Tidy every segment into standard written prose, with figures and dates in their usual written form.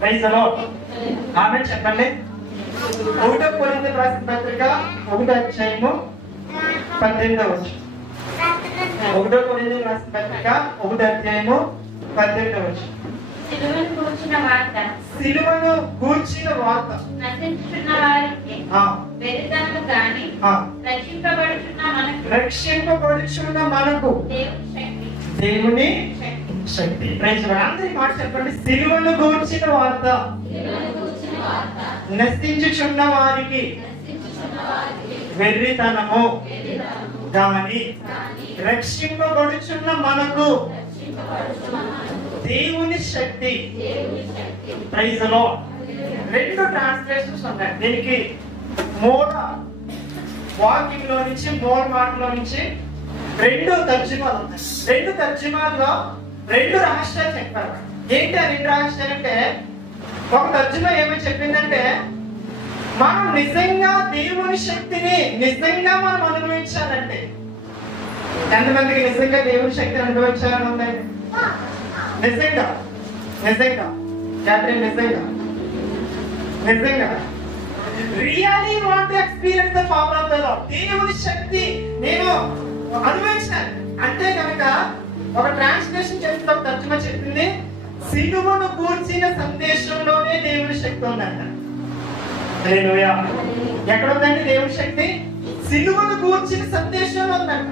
Praise the lord. ఆమేన్ చెప్పండి. 1 కొరింథీయులకు రాసిన పత్రిక 1వ అధ్యాయము 18వ వచనం. 1 కొరింథీయులకు రాసిన పత్రిక 1వ అధ్యాయము 18వ వచనం. సిలువను గూర్చిన వార్త నశించుచున్న వారికి వెరితనము గాని రక్షింపబడుచున్న మనకు దేవుని శక్తి. Praise lord. అందరి మాట చెప్పండి. సిలువను గూర్చిన వార్త నశించుచున్న వారికి వెర్రితనము గాని రక్షింపబడుచున్న మనకు దేవుని శక్తి. Praise the lord. 2 ట్రాన్స్లేషన్స్ ఉన్నాయి దీనికి. మూల వాక్యం లో నుంచి మూల మాటలో నుంచి 2 తర్జుమాలు ఉన్నాయి. 2 తర్జుమాల్లో 2 రహస్యాలు చెప్పారు. ఏంటి ఆ 2 రహస్యాలు అంటే, ఒక తర్జుమా ఏమని చెప్పిందంటే, మనం నిజంగా దేవుని శక్తిని నిజంగా మనం అనుభవించాలంటే, ఎంతమందికి నిజంగా దేవుని శక్తిని అనుభవించాలని ఉందండి? నిజంగా నిజంగా క్యాథరిన్ నిజంగా నిజంగా really want to experience the power of the lord. దేవుని శక్తి నేను అనుభవించాను అంటే కనుక ఒక ట్రాన్స్లేషన్ చేసిన ఒక తర్జుమా చెప్పింది, సిలువను కూర్చిన సందేశంలోనే దేవుని శక్తి ఉందంట. హల్లెలూయా. ఎక్కడ ఉందండి దేవుని శక్తి? సిలువను కూర్చిన సందేశంలో ఉందంట.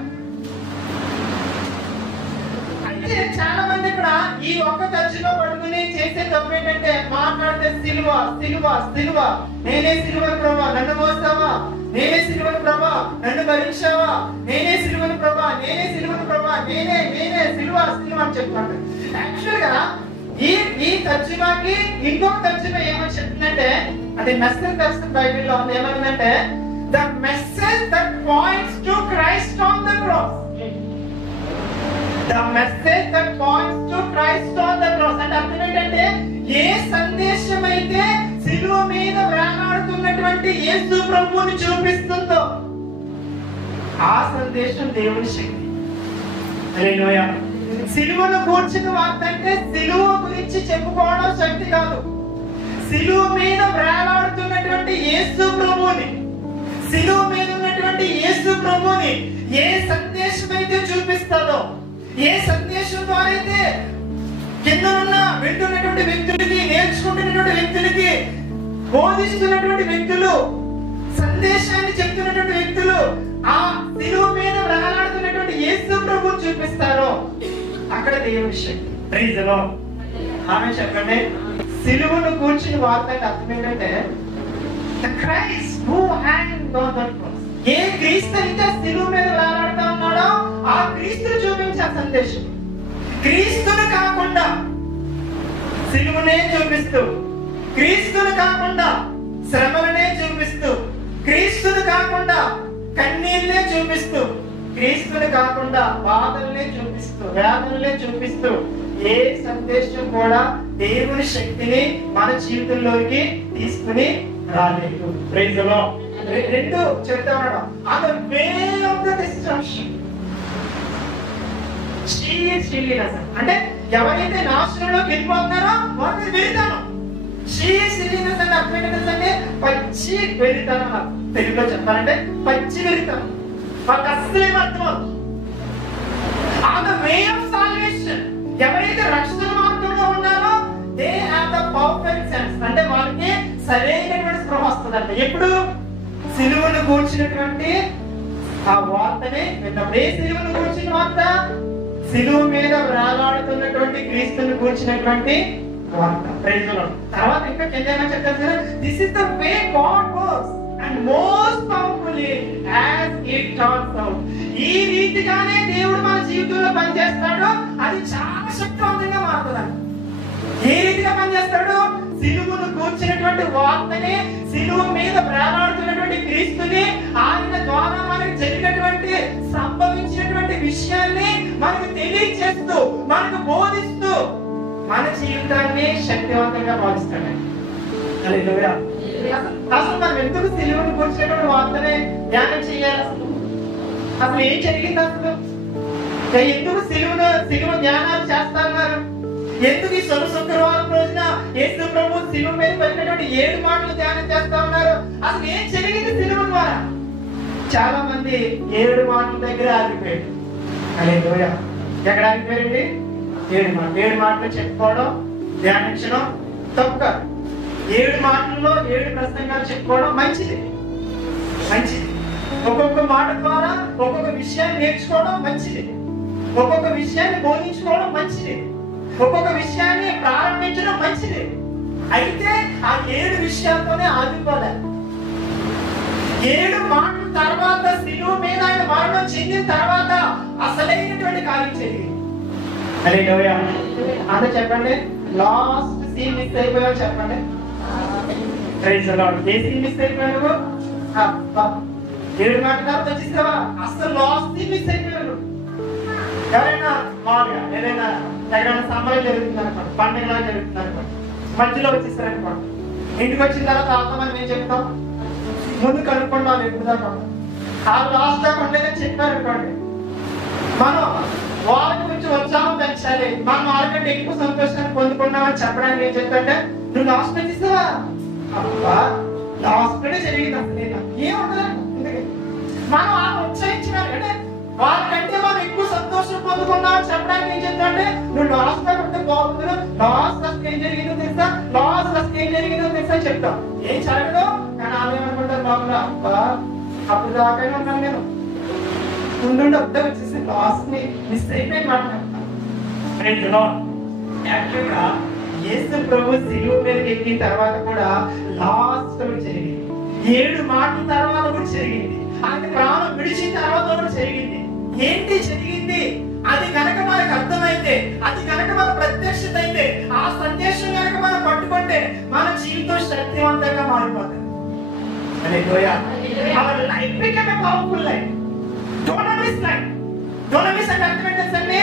అయితే చాలా మంది ఇక్కడ ఈ ఒక్క తర్జుమా పడుకుని చేసే తప్పు ఏంటంటే, మాట్లాడితే సిలువ సిలువ సిలువ, నేనే సిలువను ప్రభా నన్ను మోస్తావా, నేనే సిలువను ప్రభా నన్ను భరించావా, నేనే సిలువను ప్రభా నేనే సిలువను ప్రభా నేనే నేనే సిలువ సిలువ అని చెప్తున్నాడు. యాక్చువల్ గా ఈ తర్జుమాకి ఇంకొక తర్జుమా ఏమని చెప్తుందంటే, అది మెసేజ్ దర్శనం బైబిల్లో ఉంది. ఏమంటే, the message that points to Christ on the cross. The message that points to Christ on the cross. అంటే అర్థం ఏంటంటే, ఏ సందేశం అయితే సిలువ మీద వేలాడుతున్నటువంటి యేసు ప్రభువుని చూపిస్తుందో ఆ సందేశం దేవుని శక్తి. హల్లెలూయా. సిలువను కూర్చిన వార్త అంటే సిలువ గురించి చెప్పుకోవడం శక్తి కాదు. సిలువ మీద వేలాడుతున్నటువంటి యేసు ప్రభువుని, సిలువ మీద ఉన్నటువంటి యేసు ప్రభువుని ఏ సందేశం అయితే చూపిస్తుందో, ఏ సందేశం ద్వారా అయితే కింద ఉన్న వింటున్నటువంటి వ్యక్తులకి, నేర్చుకుంటున్నటువంటి వ్యక్తులకి, బోధిస్తున్నటువంటి వ్యక్తులు, సందేశాన్ని చెప్తున్నటువంటి వ్యక్తులు ఆ సిలువ మీద వేలాడుతున్నటువంటి యేసు ప్రభువుని చూపిస్తారో అక్కడ దేవుని శక్తి. Praise the lord. ఆమేన్ చెప్పండి. సిలువను కూర్చుని వార్త అంటే అర్థం ఏంటంటే, the Christ who hanged on the cross. ఏ క్రీస్తు అయితే సిలువ మీద వేలాడుతూ ఉన్నాడో ఆ క్రీస్తును చూపించే సందేశం. క్రీస్తును కాకుండా సిలువనే చూపిస్తూ, క్రీస్తును కాకుండా శ్రమలనే చూపిస్తూ, క్రీస్తును కాకుండా కన్నీళ్ళనే చూపిస్తూ, క్రీస్తుని కాకుండా బాధల్నే చూపిస్తూ, వేదనలే చూపిస్తూ ఏ సందేశం కూడా దేవుని శక్తిని మన జీవితంలోకి తీసుకుని రాలేదు. Praise the lord. 2 చెప్తా ఉన్నాడు. On the way of the destruction she is innocent. అంటే ఎవరైతే నాశనంలోకి వెళ్ళిపోతున్నారో వాళ్ళని వెళ్తాను. she is innocent అర్థం ఏంటంటే పచ్చి వెళ్తాను. తెలుగులో చెప్పాలంటే పచ్చి వెళ్తాను. వాళ్ళకి అస్సలే అర్థం. On the way of salvation ఎవరైతే రక్షణ మార్గంలో ఉన్నారో they have the perfect sense. అంటే వాళ్ళకి సరైనటువంటి స్పృహ వస్తుందంట. ఎప్పుడు? సిలువను కూర్చున్నటువంటి ఆ వార్తని విన్నప్పుడు. ఏ సిలువను కూర్చున్న వార్త? సిలువ మీద వేలాడుతున్నటువంటి క్రీస్తును కూర్చున్నటువంటి వార్త. Praise the Lord. తర్వాత ఇంకా కింద ఏమని చెప్తారు కదా, this is the way God works and most powerfully as it turns out. ఈ రీతిగానే దేవుడు మన జీవితంలో పనిచేస్తాడు. అది చాలా శక్తివంతంగా మారుతుంది. ఏ రీతిగా పనిచేస్తాడు? సిలువను కూర్చున్నటువంటి వార్తని, సిలువ మీద వేలాడుతున్నటువంటి క్రీస్తుని, ఆయన ద్వారా మనకు జరిగినటువంటి సంభవించినటువంటి విషయాల్ని మనకు తెలియజేస్తూ, మనకు బోధిస్తూ మన జీవితాన్ని శక్తివంతంగా భావిస్తాడు. హల్లెలూయా. అసలు మనం ఎందుకు సిలువను కూర్చున్నటువంటి వార్తనే ధ్యానం చేయాలి? అసలు ఏం జరిగింది? అసలు ఎందుకు సిలువ ధ్యానాలు చేస్తున్నారు? ఎందుకు ఈ శుక్రవారం రోజు రోజున యేసు ప్రభు శిలువ మీద పలికినటువంటి 7 మాటలు ధ్యానం చేస్తా ఉన్నారు. అసలు ఏం జరిగింది శిలువ ద్వారా? చాలా మంది 7 మాటల దగ్గర ఆగిపోయారు. హల్లెలూయా. ఎక్కడ ఆగిపోయారండి? 7 మాటలు చెప్పుకోవడం, ధ్యానించడం తప్పు కాదు. 7 మాటల్లో 7 ప్రసంగాలు చెప్పుకోవడం మంచిది. ఒక్కొక్క మాట ద్వారా ఒక్కొక్క విషయాన్ని నేర్చుకోవడం మంచిది. ఒక్కొక్క విషయాన్ని బోధించుకోవడం మంచిది. ఒక్కొక్క విషయాన్ని ప్రారంభించడం మంచిది. అయితే ఆ 7 విషయాలతోనే ఆగిపోలేదు. 7 మాటల తర్వాత శిలువ మీద ఆయన మరణం చెందిన తర్వాత అసలైనటువంటి కార్యం జరిగింది. హల్లెలూయా. అంటే చెప్పండి, లాస్ట్ సీన్ మిస్ అయిపోయావు చెప్పండి. Praise the lord. ఏ సీన్ మిస్ అయిపోయావు? 7 మాటల తర్వాత వచ్చేసావా? అసలు లాస్ట్ సీన్ మిస్ అయిపోయారు. ఎవరైనా మామూలుగా ఏదైనా ఎక్కడైనా సంబరం జరుగుతుంది అనుకోండి, పండుగలా జరుగుతుంది అనుకోండి, మధ్యలో వచ్చేసారనుకోండి, ఇంటికి వచ్చిన తర్వాత ఆత్మని ఏం చెప్తాం? ముందు కనుక్కోండి వాళ్ళు ఎప్పుడు దాకా ఆ లాస్ట్ దాకా ఉండేదని చెప్పారనుకోండి, మనం వాళ్ళకి కొంచెం ఉత్సాహం పెంచాలి, మనం వాళ్ళకంటే ఎక్కువ సంతోషాన్ని పొందుకున్నామని చెప్పడానికి ఏం చెప్తాంటే, నువ్వు లాస్ట్ వచ్చేసావా? అబ్బా లాస్ట్ జరిగింది అసలు ఏముండదు. మనం ఆ ఉత్సాహించినారు అంటే వాళ్ళకంటే మనం ఎక్కువ సంతోషం పొందుకున్నామని చెప్పడానికి ఏం చెప్తాంటే, నువ్వు లాస్ట్ దాకా ఉంటే బాగుంటుంది, లాస్ట్ అసలు ఏం జరిగిందో తెలుసా, లాస్ట్ అసలు ఏం జరిగిందో తెలుసా చెప్తాం. ఏం జరగదు కానీ వాళ్ళు ఏమనుకుంటారు బాగుందా, అబ్బా అప్పుడు దాకైనా ఉన్నాను నేను ఉండు అప్పుడే వచ్చేసి లాస్ట్ ని మిస్ అయిపోయి మాట్లాడతాను. యాక్చువల్గా యేసు ప్రభు శిలువ మీదకి ఎక్కిన తర్వాత కూడా లాస్ట్ జరిగింది. 7 మాటల తర్వాత కూడా జరిగింది. ఆయన ప్రాణం విడిచిన తర్వాత కూడా జరిగింది. ఏంటి జరిగింది? అది కనుక మనకు అర్థమైతే, అది కనుక మన ప్రత్యక్షత అయితే, ఆ సందేశం కనుక మనం పట్టుకుంటే మన జీవితం శక్తివంతంగా మారిపోతుంది. Our life became a powerful life. Don't miss life. Don't miss అంటే అర్థం ఏంటంటే,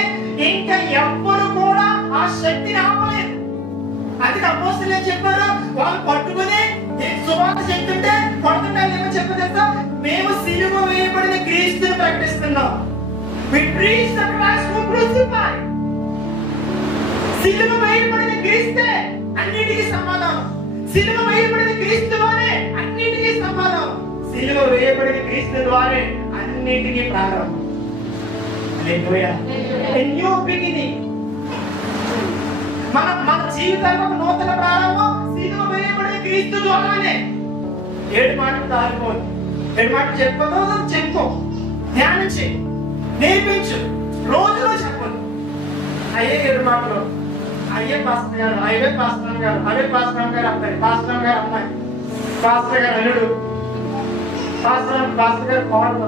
ఇంకా ఎవ్వరు కూడా ఆ శక్తిని ఆపలేదు. అది అపోస్తలులు ఏం చెప్పారు? వాళ్ళు పట్టుకుని సువార్త చెప్తుంటే కొడుతుంటే ఏమో చెప్పారు తెలుసా? మేము సిలువ వేయబడిన క్రీస్తుని ప్రకటిస్తున్నాం. We preach the Christ who crucified. సిలువ వేయబడిన క్రీస్తే అన్నిటికీ సమాధానం. సిలువ వేయబడిన క్రీస్తులోనే అన్నిటికీ సమాధానం. సిలువ వేయబడిన క్రీస్తు ద్వారే అన్నిటికీ ప్రారంభం. హల్లెలూయా. A new beginning. మన జీవితానికి ఒక నూతన ప్రారంభం సిలువ వేయబడిన క్రీస్తు ద్వారానే. 7 మాటలు దారిపోదు. 7 మాటలు చెప్పు, ధ్యానం చేయి, నేర్పించు, రోజులో చెప్పదు. అయ్యే 7 మాటలు అయ్యే పాస్టర్ గారు, అవే పాస్టర్ గారు, అవే పాస్టర్ గారు అబ్బాయి, పాస్టర్ గారు అమ్మాయి, పాస్టర్ గారు అల్లుడు, పాస్టర్ గారు కోడలు,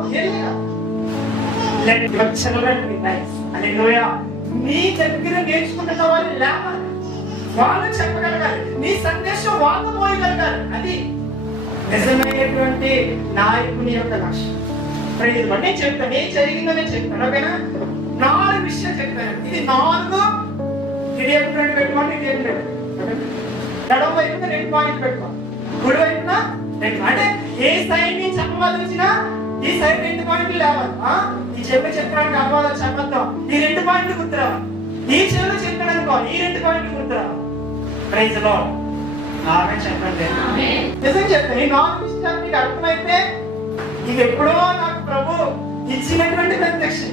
నీ దగ్గర నేర్చుకుంటున్న వాళ్ళు లేవాలి, వాళ్ళు చెప్పగలగాలి, నీ సందేశం వాళ్ళు మోయగలగాలి. అది నిజమైనటువంటి నాయకుని యొక్క లక్ష్యం. నేను చెప్తాను ఏం జరిగిందో నేను చెప్తాను. ఓకేనా? 4 విషయాలు చెప్తాను. ఇది 4 ఇది ఎప్పుడు పెట్టుకోండి, ఇది ఎప్పుడు ఎడమ వైపున 2 పాయింట్లు పెట్టుకోండి, కుడి వైపున 2. అంటే ఏ సైడ్ నుంచి అపవాదం వచ్చినా ఈ సైడ్ 2 పాయింట్లు లేవాలి. ఈ చెప్పడానికి అపవాదం చెప్పద్దాం, ఈ 2 పాయింట్లు గుర్తురావాలి. ఈ చెవులు చెప్పడానికి ఈ 2 పాయింట్లు గుర్తురావాలి. Praise the Lord. ఆమె చెప్పండి. నిజం చెప్తాను, ఈ 4 విషయాలు మీకు అర్థమైతే ఇది ఎప్పుడో నాకు ప్రభు ఇచ్చినటువంటి ప్రత్యక్షం.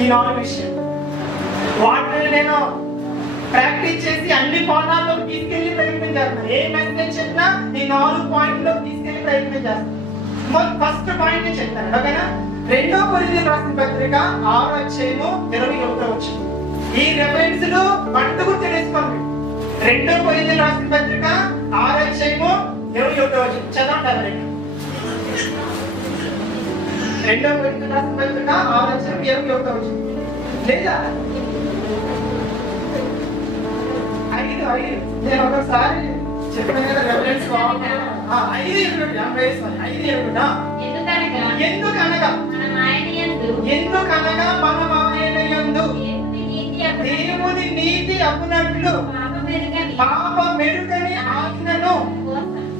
ఈ 4 విషయాలు వాటిని నేను ప్రాక్టీస్ చేసి అన్ని కోణాల్లో తీసుకెళ్లి ప్రయత్నం చేస్తాను. ఏ మెసేజ్ చెప్పినా ఈ 4 పాయింట్లో తీసుకెళ్లి ప్రయత్నం చేస్తాను. ఫస్ట్ పాయింట్ చెప్తాను. ఓకేనా? 2 కొరింథీయులకు రాసిన పత్రిక 6వ అధ్యాయము 21వ వచనం. ఈ రెఫరెన్స్లు పట్టుకు తెలుసుకోండి. 2 కొరింథీయులకు రాసిన పత్రిక 6వ అధ్యాయము 21వ వచనం చదవండి. 2 కొరింథీయులకు రాసిన పత్రిక 6వ అధ్యాయం 21వ వచనం. లేదా 5 నేను ఒకసారి చెప్పాను కదా రెఫరెన్స్ 5 ఎందుకనగా మనం ఆయన యందు దేవుని నీతి అగునట్లు పాప మెరుగని ఆజ్ఞను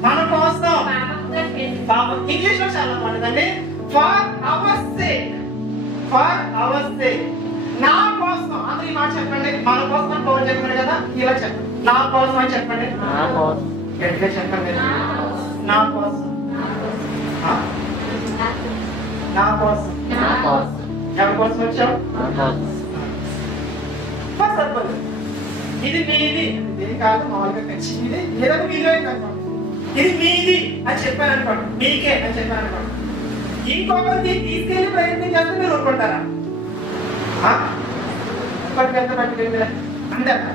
మన కోసం ఇంగ్లీష్ లో చాలా బాగుంటుందండి. ఫర్ అవర్ సేక్, నా కోసం. అందరూ ఈ మాట చెప్పండి. మన కోసం పౌలు చెప్పారు కదా, ఇలా చెప్పండి. నా కోసం అని చెప్పండి. గట్టిగా చెప్పండి. నా కోసం. నా కోసం. ఎవరి కోసం వచ్చావు? ఇది మీది. ఇది కాదు మామూలుగా తెచ్చింది. ఏదైనా మీలో అనుకోండి. ఇది మీది అని చెప్పాను అనుకోండి, మీకే అని చెప్పాను అనుకోండి. ఇంకొకరికి తీసుకెళ్ళి ప్రయత్నం చేస్తే మీరు ఊరుకుంటారా? ఇంకొకరికి ఎంత పట్టుకెళ్ళి అంటారా?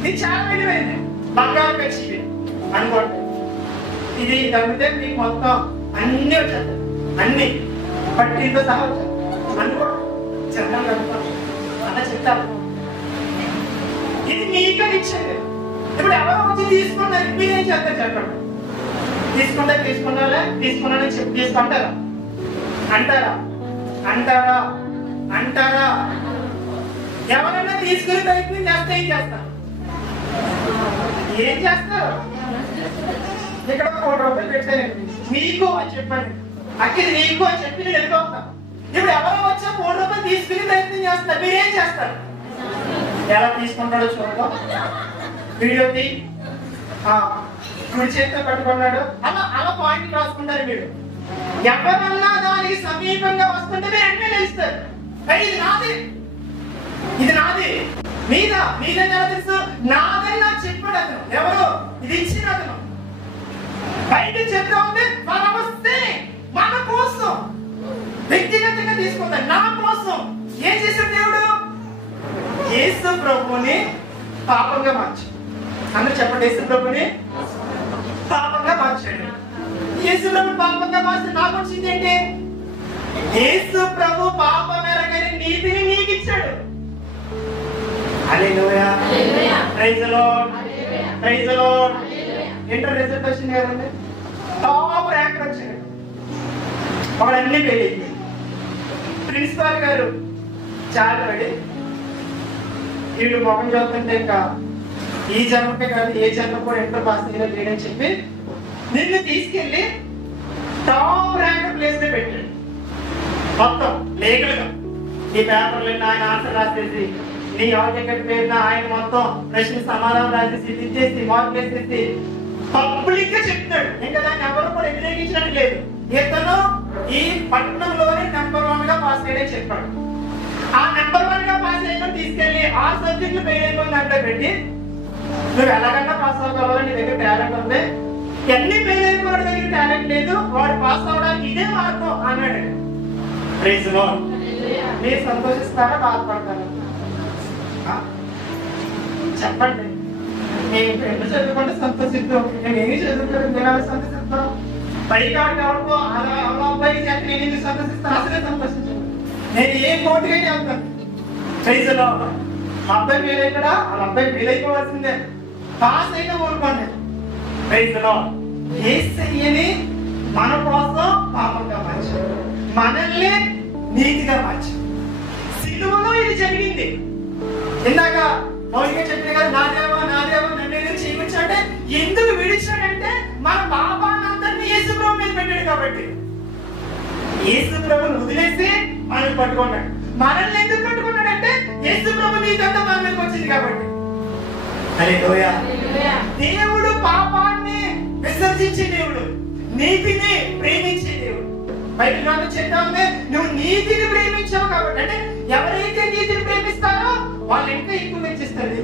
ఇది చాలా విలువైంది. బంగారు పెంచి అనుకోండి. ఇది తగ్గితే మీకు మొత్తం అన్ని వచ్చేస్తాయి. అన్ని పట్టితో సహా వచ్చాయి అనుకోండి. చంద్రం అలా చెప్తారు. ఇది మీకని ఇచ్చేది. ఇప్పుడు ఎవరో వచ్చి తీసుకున్నారు, మీరేం చేస్తారు చెప్పండి. తీసుకున్నానని చెప్పి తీసుకుంటారా? అంటారా? ఎవరైనా తీసుకుని ప్రయత్నం చేస్తే ఏం చేస్తారు? ఇక్కడ 1 రూపాయలు పెట్టానండి మీకు అని చెప్పండి. అక్కడి నీకు అని చెప్పి నేను వెళ్ళిపోతాను. ఇప్పుడు ఎవరో వచ్చా 3 రూపాయలు తీసుకుని ప్రయత్నం చేస్తారు, మీరేం చేస్తారు? ఎలా తీసుకుంటాడో చూద్దాం. వీడియోని కుడి చేతితో పట్టుకున్నాడు. అలా పాయింట్ రాసుకుంటారు మీరు. ఎవరన్నా దానికి సమీపంగా వస్తుంటే మీరు అన్నీ తెలుస్తారు. ఇది నాది మీదని ఎలా తెలుసు? నాదని నాకు చెప్పాడు అతను. ఎవరు? ఇది ఇచ్చిన అతను. బయట చెప్తా ఉంటే మనం వస్తే మన కోసం వ్యక్తిగతంగా తీసుకుంటాడు. నా కోసం ఏం చేశాడు దేవుడు? యేసు ప్రభుని పాపంగా మార్చాడు. అందరూ చెప్పండి. యేసు ప్రభుని పాపంగా మార్చాడు. యేసు ప్రభు పాపంగా మార్చి నాకు వచ్చింది ఏంటి? యేసు ప్రభు పాపం ఎరగని నీతిని నీకు ఇచ్చాడు. హల్లెలూయా, praise the lord, praise the lord. Inter result వచ్చింది కదండి, టాప్ ర్యాంక్ వచ్చింది. వాళ్ళన్నీ పెళ్ళి ప్రిన్సిపాల్ గారు చాలా పడి వీడు మొహం చూస్తుంటే ఇంకా ఈ జన్మకే కాదు ఏ జన్మ కూడా ఎంటర్ పాస్ అయ్యేలా లేడని చెప్పి నిన్ను తీసుకెళ్లి టాప్ ర్యాంక్ ప్లేస్ లో పెట్టాడు. మొత్తం లీగల్ గా ఈ పేపర్లు ఆయన ఆన్సర్ రాసేసి నీ హాల్ టికెట్ పేరున ఆయన మొత్తం ప్రశ్న సమాధానం రాసేసి ఇచ్చేసి మార్క్ వేసేసి పబ్లిక్ గా చెప్తాడు. ఇంకా దాన్ని ఎవరు కూడా వ్యతిరేకించినట్టు లేదు. ఇతను ఈ పట్టణంలోనే నెంబర్ 1 గా పాస్ అయ్యే చెప్పాడు. ఆ నెంబర్ 1 గా పాస్ అయ్యడం తీసుకెళ్లి ఆ సబ్జెక్టులు ఫెయిల్ అయిపోయిన దాంట్లో పెట్టి నువ్వు ఎలాగన్నా పాస్ అవ్వగలవా, నీ దగ్గర టాలెంట్ ఉంది, ఎన్ని ఫెయిల్ అయిపోయిన దగ్గర టాలెంట్ లేదు, వాడు పాస్ అవ్వడానికి ఇదే మార్గం అన్నాడు. Praise the Lord. మీరు సంతోషిస్తారా బాధపడతారా? చెప్పండి. నేను ఫ్రెండ్ చదువుకుంటే సంతోషిద్దాం, నేను ఏమి చదువుకోలేదు నేను అలా సంతోషిస్తాను. బయటవాడికి ఎవరికో అలా అబ్బాయికి చేస్తే నేను ఎందుకు సంతోషిస్తాను? అసలే సంతోషించాను. నేను ఏ కోటిగా వెళ్తాను. Praise the Lord. మా అబ్బాయి ఫెయిల్ అయిపోయాడా? వాళ్ళ అబ్బాయి ఫెయిల్ అయిపోవాల్సిందే, పాస్ అయినా ఊరుకోండి. Praise the lord. యేసయ్యని మన కోసం పాపంగా మార్చాడు, మనల్ని నీతిగా మార్చాడు. సిలువలో ఇది జరిగింది. ఇందాక మౌలిక చెప్పిన కదా, నా దేవా నన్ను ఎందుకు క్షమించాడంటే ఎందుకు విడిచాడంటే మన పాపాన్ని అందరినీ యేసు ప్రభు మీద పెట్టాడు కాబట్టి. యేసు ప్రభుని వదిలేసి మనల్ని పట్టుకున్నాడు. మనల్ని ఎందుకు పట్టుకున్నాడంటే యేసు ప్రభు నీతంతా మన మీదకి వచ్చింది కాబట్టి. హల్లెలూయా. దేవుడు పాపాన్ని విసర్జించే దేవుడు, నీతిని ప్రేమించే దేవుడు. బైబిల్ గ్రంథం చెప్తా ఉంది, నువ్వు నీతిని ప్రేమించావు కాబట్టి. అంటే ఎవరైతే నీతిని ప్రేమిస్తారో వాళ్ళు ఇంకా ఎక్కువ వెచ్చిస్తారు.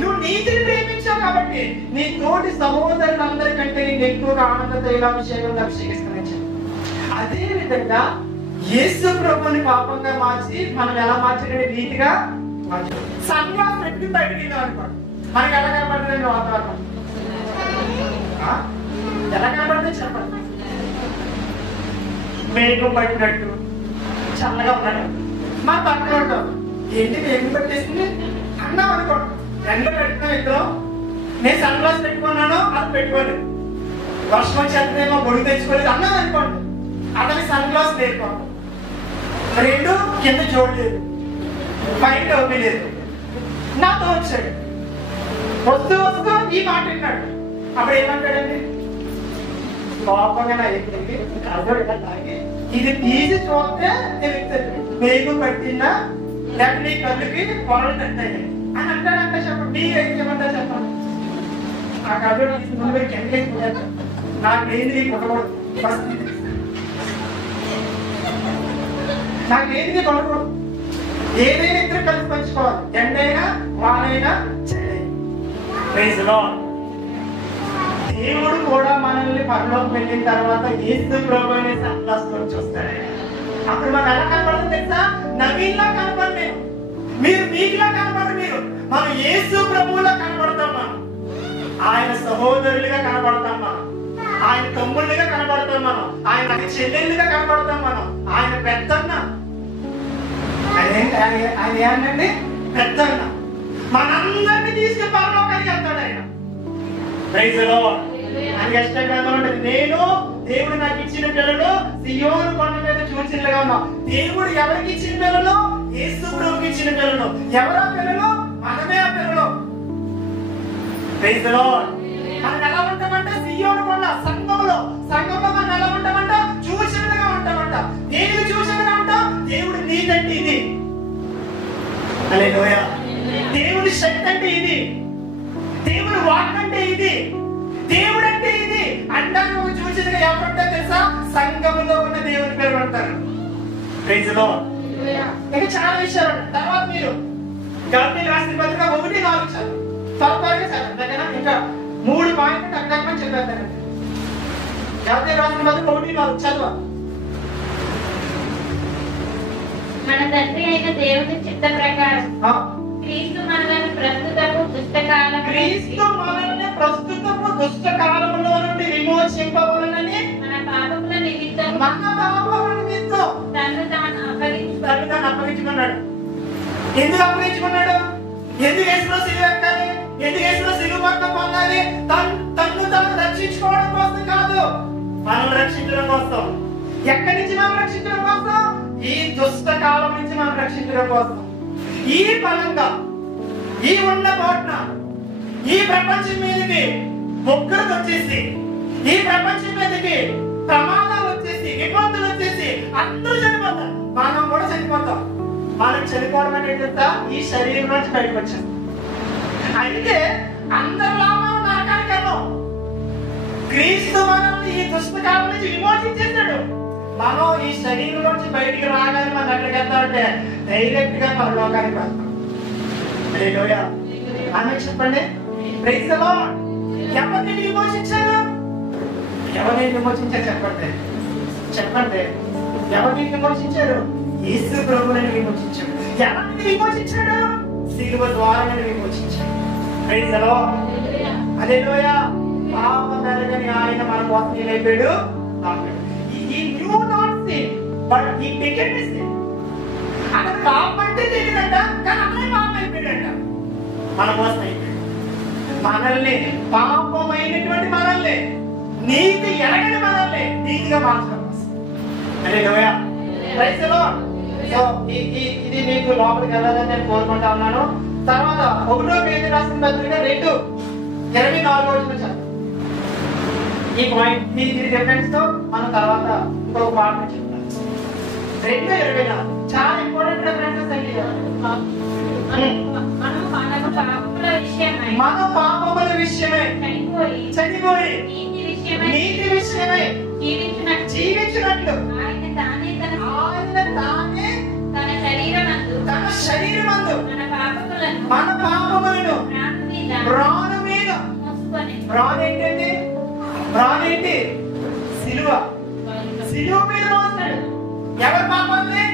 నువ్వు నీతిని ప్రేమించావు కాబట్టి నీ తోటి సహోదరులందరికంటే నేను ఎక్కువగా ఆనంద తైలాభిషేకంలో అభిషేకిస్తానని. అదే విధంగా యేసు ప్రభుని పాపంగా మార్చి మనం ఎలా మార్చాడంటే నీతిగా మార్చాడు. సన్ గ్లాస్ పెట్టి బయటకు వెళ్ళాం అనుకోండి, మనకి ఎలా కనపడుతుంది వాతావరణం? ఎలా కనపడుతుంది చెప్పండి? మేఘం పట్టినట్టు చల్లగా ఉన్నాడు. మా పక్కన ఉంటాం, ఏంటి మేఘం పట్టేసింది అన్నాం అనుకోండి. ఎండ పెట్టినా ఇద్దరం, నేను సన్ గ్లాస్ పెట్టుకున్నాను అది పెట్టుకోలేదు, వర్షం వచ్చేస్తుందేమో గొడుగు తెచ్చుకోలేదు అన్నాం అనుకోండి. అతని సన్ గ్లాస్ లేదు, రెండు కింద చూడలేదు, పైన టోపీ లేదు. నాతో వచ్చాడు, వస్తూ ఈ మాట విన్నాడు. అప్పుడు ఏమంటాడండి? కోపంగా నా ఎక్కి తాగి ఇది తీసి చూస్తే తెలుస్తుంది మేఘం పట్టిందా లేక నీ కళ్ళుకి పొరలు తట్టాయి అని అంటాడంటే చెప్పండి, మీరైతే ఏమంటారు చెప్పండి. ఆ కబడ్డీ తీసుకున్న మీరు కెమికేసి నాకు ఏంది కొనకూడదు, ఫస్ట్ నాకు ఏంది కొనకూడదు, ఏదైనా ఇద్దరు కలిసి పంచుకోవాలి, ఎండైనా వానైనా దేవుడు కూడా మనల్ని పరలోకి వెళ్ళిన తర్వాత యేసు ప్రభువుని సంతోషంలో చూస్తాడు. అప్పుడు మనం ఎలా కనపడుతుంది తెలుసా? నవీన్లా కనపడు, మీరు మీకులా కనపడరు, మనం యేసు ప్రభువులా కనపడతాం. మనం ఆయన సహోదరులుగా కనపడతాం, మనం ఆయన తమ్ముళ్ళుగా కనపడతాం, మనం ఆయన చెల్లెళ్ళుగా కనపడతాం, మనం ఆయన పెద్దన్న. ఆయన ఏంటండి? పెద్దన్న. మనందరినీ తీసుకుని పరలోకానికి వెళ్తాడు ఆయన. నేను దేవుడు నాకు ఇచ్చిన పిల్లలు సియోను కొండ మీద చూచినగా ఉన్నా. దేవుడు ఎవరికి ఇచ్చిన పిల్లలు? యేసు ప్రభువుకి ఇచ్చిన పిల్లలు. ఎవరా పిల్లలు? మనమే ఆ పిల్లలు. మనం ఎలా ఉంటామంటే సియోను కొండ సంఘంలో మనం ఎలా ఉంటామంట? చూచినగా ఉంటామంట. దేవుడు చూచినగా ఉంటాం. దేవుడు నీదంటే ఇది, హల్లెలూయా. దేవుడి శక్తి అంటే ఇది, దేవుడి వాక్ అంటే ఇది, దేవుడు అంటే ఇది అంటారు. చూసినగా ఎవరంటే తెలుసా? సంఘములో ఉన్న దేవుని పేరు అంటారు. ఇంకా చాలా విషయాలు ఉంటాయి. తర్వాత మీరు గలతీయులకు రాసిన పత్రిక 1:4 చదువు, త్వరగా చదవండి. ఇంకా 3 పాయింట్లు టక్కగా చెప్పేస్తాను. గలతీయులకు రాసిన పత్రిక 1:4 చదువు. మన తండ్రి అయిన దేవుని చిత్త ప్రకారం క్రీస్తు మనల్ని ప్రస్తుతము దుష్ట కాలములో నుండి విమోచింపవలెనని మన పాపముల నిమిత్తం తన్ను తాను అప్పగించుకున్నాడు. ఎందుకు అప్పగించుకున్నాడు? ఎందుకు యేసులో సిలువ ఎక్కాలి? ఎందుకు యేసులో సిలువ మరణం పొందాలి? తన్ను తాను రక్షించుకోవడం కోసం కాదు, మనం రక్షించడం కోసం. ఎక్కడి నుంచి మనం రక్షించడం కోసం? ఈ దుష్ట కాలం నుంచి మనం రక్షించడం కోసం. ఈ బలంగా ఈ ఉన్న పోట్న ఈ ప్రపంచం మీదకి ఒక్కరికి వచ్చేసి, ఈ ప్రపంచం మీదకి ప్రమాదాలు వచ్చేసి, విపత్తులు వచ్చేసి అందరూ చనిపోతారు. మనం కూడా చనిపోతాం. మనం చనిపోవడం అంటే ఈ శరీరం నుంచి బయటకు వచ్చాం. అయితే అందరిలా మనం నరకానికి వెళ్ళాం. క్రీస్తు మనల్ని ఈ దుష్టకాలం నుంచి విమోచించేశాడు. మనం ఈ శరీరం నుంచి బయటికి రాగానే మనం ఎక్కడికి వెళ్తామంటే డైరెక్ట్ గా పరలోకానికి వెళ్తాం. హల్లెలూయా. ఆమె చెప్పండి. Praise the Lord. ఎవరిని విమోచించారు? ఎవరిని విమోచించారు చెప్పండి. ఎవరిని విమోచించారు? యేసు ప్రభువుని విమోచించాడు. ఎవరిని విమోచించాడు? సిలువ ద్వారా విమోచించాడు. Praise the lord. హల్లెలూయా. పాపం ఎరగని ఆయన మన కోసం నిలబెడు. He knew not sin, but he became a sin. అతను పాపం అంటే తెలియదంట, కానీ అతనే పాపం అయిపోయాడంట. మన కోసం అయిపోయాడు. మనల్ని పాపమైనటువంటి మనల్ని, నీతి ఎరగని మనల్ని నీతిగా మార్చడం కోసం. హల్లెలూయా. Praise the lord. సో ఇది మీకు లోపలికి వెళ్ళాలని నేను కోరుకుంటా ఉన్నాను. తర్వాత 1 పేతురు రాసిన పత్రిక 2:24 చదువు. ఈ పాయింట్ ఈ డిఫరెన్స్ తో మనం తర్వాత ఇంకొక పాయింట్ చెప్తాం. 2:24 చాలా ఇంపార్టెంట్ డిఫరెన్సెస్ అండి. మన పాపముల విషయమై చనిపోయి నీతి విషయమై జీవించినట్లు ఆయన తానే తన శరీరమందు మన పాపములను ప్రాణం మీద ఏంటండి? ప్రాణేంటి? సిలువ మీద మోస్తాడు. ఎవరి పాపాలని?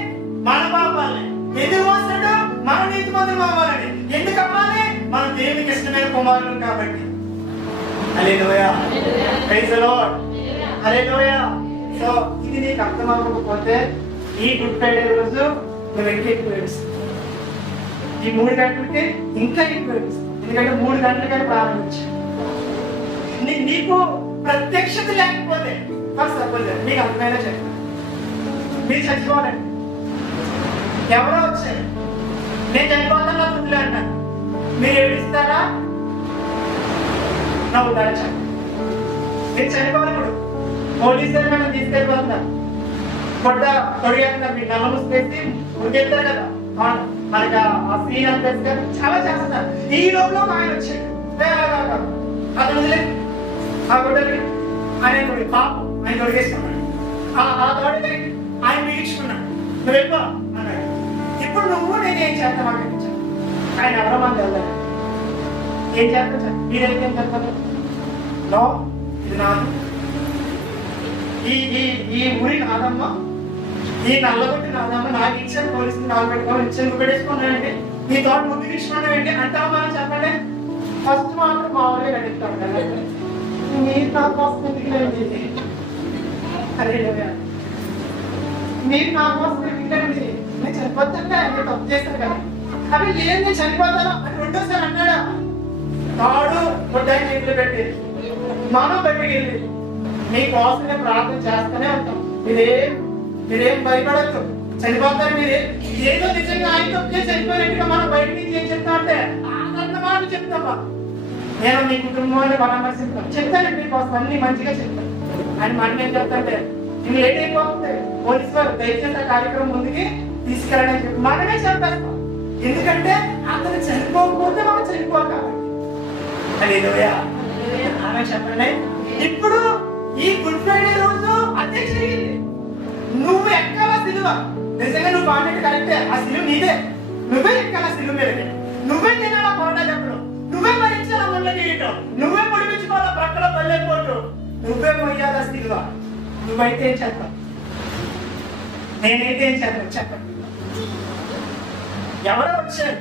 మన పాపాలని. ఎందుకు మోస్తాడు? మన నీతిమంతులు అవ్వాలని. ఎందుకు అవ్వాలి? మన దేవునికి ఇష్టమైన కుమారులు కాబట్టి. హల్లెలూయా. Praise the lord. హల్లెలూయా. సో ఇది నీకు అర్థం అవ్వకపోతే ఈ గుడ్ ఫ్రైడే రోజు నువ్వు ఇంకా ఎక్కువ ఏడుస్తావు. ఈ 3 గంటలకి ఇంకా ఎక్కువ ఏడుస్తావు. ఎందుకంటే 3 గంటలకైనా ప్రారంభించావు. నీకు ప్రత్యక్షత లేకపోతే ఫస్ట్ సపోజ్ మీకు అర్థమైనా చెప్పండి. మీరు చచ్చిపోవాలండి. ఎవరో వచ్చారు, నేను చనిపోతాను నా బుద్ధులే అంటారు. మీరు ఏడుస్తారా? నవ్వుతారా? చెప్పండి. మీరు చనిపోయినప్పుడు పోలీసులు మనం తీసుకెళ్ళిపోతున్నారు, పొట్ట తొడిగేస్తున్నారు, మీరు నల్ల ముసుకేసి ఉరికెళ్తారు కదా. మనకి ఆ సీన్ అంతా చాలా చేస్తున్నారు. ఈ లోపల ఆయన వచ్చాడు, అతను వదిలే ఆ గుడ్డని ఆయన పాపం ఆయన తొడిగేసుకున్నాడు. ఆ తోడని ఆయన మిగించుకున్నాడు. నువ్వు వెళ్ళిపో అన్నాడు. ఇప్పుడు నువ్వు నేనేం చేస్తాను అనిపించాను. ఆయన ఎవరో మనం వెళ్ళాలి. ఏం చేస్తా మీరైతే ఏం చెప్తారు? నో, ఇది నాదు, ఈ ఊరి నాదమ్మ, ఈ నల్లగొట్టి నాదమ్మ, నాకు ఇచ్చాను పోలీసులు నాకు పెట్టుకోవాలి ఇచ్చాను, నువ్వు పెట్టేసుకున్నానంటే నీ తోట ముందు ఇచ్చుకున్నావు ఏంటి అంటావా? మనం చెప్పండి. ఫస్ట్ మాత్రం మామూలుగా అడుగుతాం కదా, మీరు నాకు కోసం ఎందుకులేండి, అరే మీరు నా కోసం ఎందుకులేండి, నేను చనిపోతాను మీరు తప్పు చేస్తారు కదా, అవి లేదు నేను చనిపోతాను అని రెండోసారి అన్నాడా? తాడు ముద్దాయి చేతులు పెట్టి మనం బయటికి వెళ్ళి మీకోసమే ప్రార్థన చేస్తూనే ఉంటాం. మీరేం భయపడద్దు, చనిపోతారు. మీరే ఏదో నిజంగా ఆయన తప్పే చనిపోయినట్టుగా మనం బయట నుంచి ఏం చెప్తా అంటే అన్న మాటలు చెప్తామా? నేను మీ కుటుంబాన్ని పరామర్శిస్తాను, చెప్తానండి మీకోసం అన్ని మంచిగా చెప్తాను అని మనం ఏం చెప్తాంటే నువ్వు లేట్ అయిపోతుంది, పోలీసు వారు దయచేసి ఆ కార్యక్రమం ముందుకి తీసుకెళ్ళని చెప్పి మనమే చెప్పేస్తాం. ఎందుకంటే అతను చనిపోకపోతే మనం చనిపోక అని ఆమె చెప్పండి. ఇప్పుడు ఈ గుడ్ ఫ్రైడే రోజు అదే జరిగింది. నువ్వు ఎక్కాల సిలువ, నిజంగా నువ్వు పాడినట్టు కరెక్టే, ఆ సిలువ నీదే, నువ్వే ఎక్కాల సిలువ మీదకి, నువ్వే తినాల కొండ చెప్పుడు, నువ్వే భరించాల ముళ్ళ గీయటం, నువ్వే పొడిపించుకోవాల పక్కల పల్లెపోటు, నువ్వే మొయ్యాల సిలువ. నువ్వైతే ఏం చేస్తావు? నేనైతే ఏం చేస్తాను చెప్పండి? ఎవరో వచ్చారు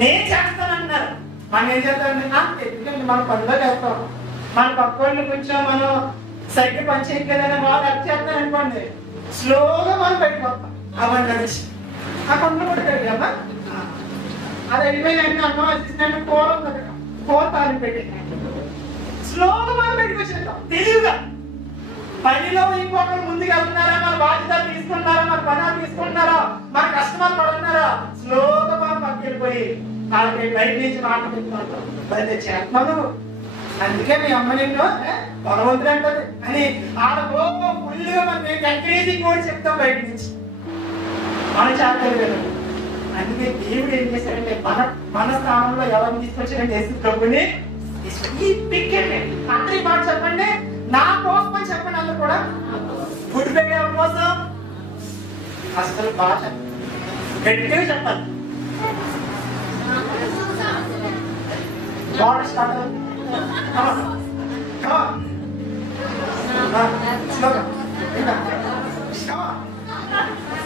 నేను చేస్తానన్నారు, మనం ఏం చేస్తామంటే ఎందుకంటే మన పనిలో చేస్తాం, మన పక్కవాళ్ళు కొంచెం మనం సరిగ్గా పని చేయలేదని వాళ్ళు హెల్ప్ చేస్తారనుకోండి, స్లోగా మనం బయటకు వస్తాం. అవన్నీ నడిచి ఆ కొండలు కూడా కదా అది అయిపోయిన అన్నం వచ్చిందంటే కూర ఉంది, కూర తాలింపు పెట్టి స్లోగా మనం బయటకు వచ్చేస్తాం. తెలివిగా పనిలో ఇంకొకరు ముందుకు వెళ్తున్నారా, మన బాధ్యతలు తీసుకుంటున్నారా, మన పనులు తీసుకుంటున్నారా, మన కష్టమాలు పడుతున్నారా, స్లోగా మనం పక్కకి వెళ్ళిపోయి వాళ్ళకి బయట నుంచి మాట్లాడుతున్నాం. బయట చేస్తున్నాను. అందుకే మీ అమ్మ నిన్ను భగవంతుడు అంటది అని ఆడ ఫుల్గా మనం ఎంకరేజింగ్ కూడా చెప్తాం బయట నుంచి. మనం చేస్తారు. అందుకే దేవుడు ఏం చేశాడంటే మన స్థానంలో ఎవరిని తీసుకొచ్చాడంటే యేసు ప్రభుని ఈ పిక్కెండి. అందరి మాట చెప్పండి, నా కోసం అని చెప్పండి. అందరూ కూడా గుడ్ ఫ్రైడే ఎవరి కోసం? అసలు భాష గట్టిగా చెప్పాలి. స్టార్ట్ అవుతుంది.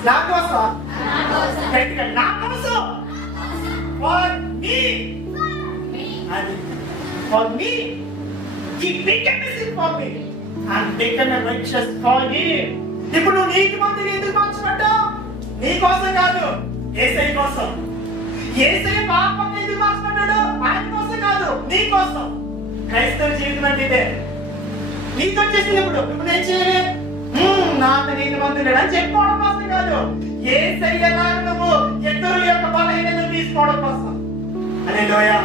నా కోసం నా కోసం ఫర్ మీ అది for me he became a sin for me and became a righteous for him. ఇప్పుడు నువ్వు నీతి మందిని ఎందుకు మార్చబడ్డావు? నీ కోసం కాదు, యేసయ్య కోసం. యేసయ్య పాపం ఎందుకు మార్చబడ్డాడు? ఆయన కోసం కాదు, నీ కోసం. క్రైస్తవ జీవితం అంటే ఇదే. నీకు వచ్చేసినప్పుడు ఇప్పుడు నేను చేయాలి నాకు నీతి మందులేడు అని చెప్పుకోవడం కోసం కాదు, యేసయ్యలా నువ్వు ఇతరుల యొక్క బలహీనతను తీసుకోవడం కోసం. హల్లెలూయా.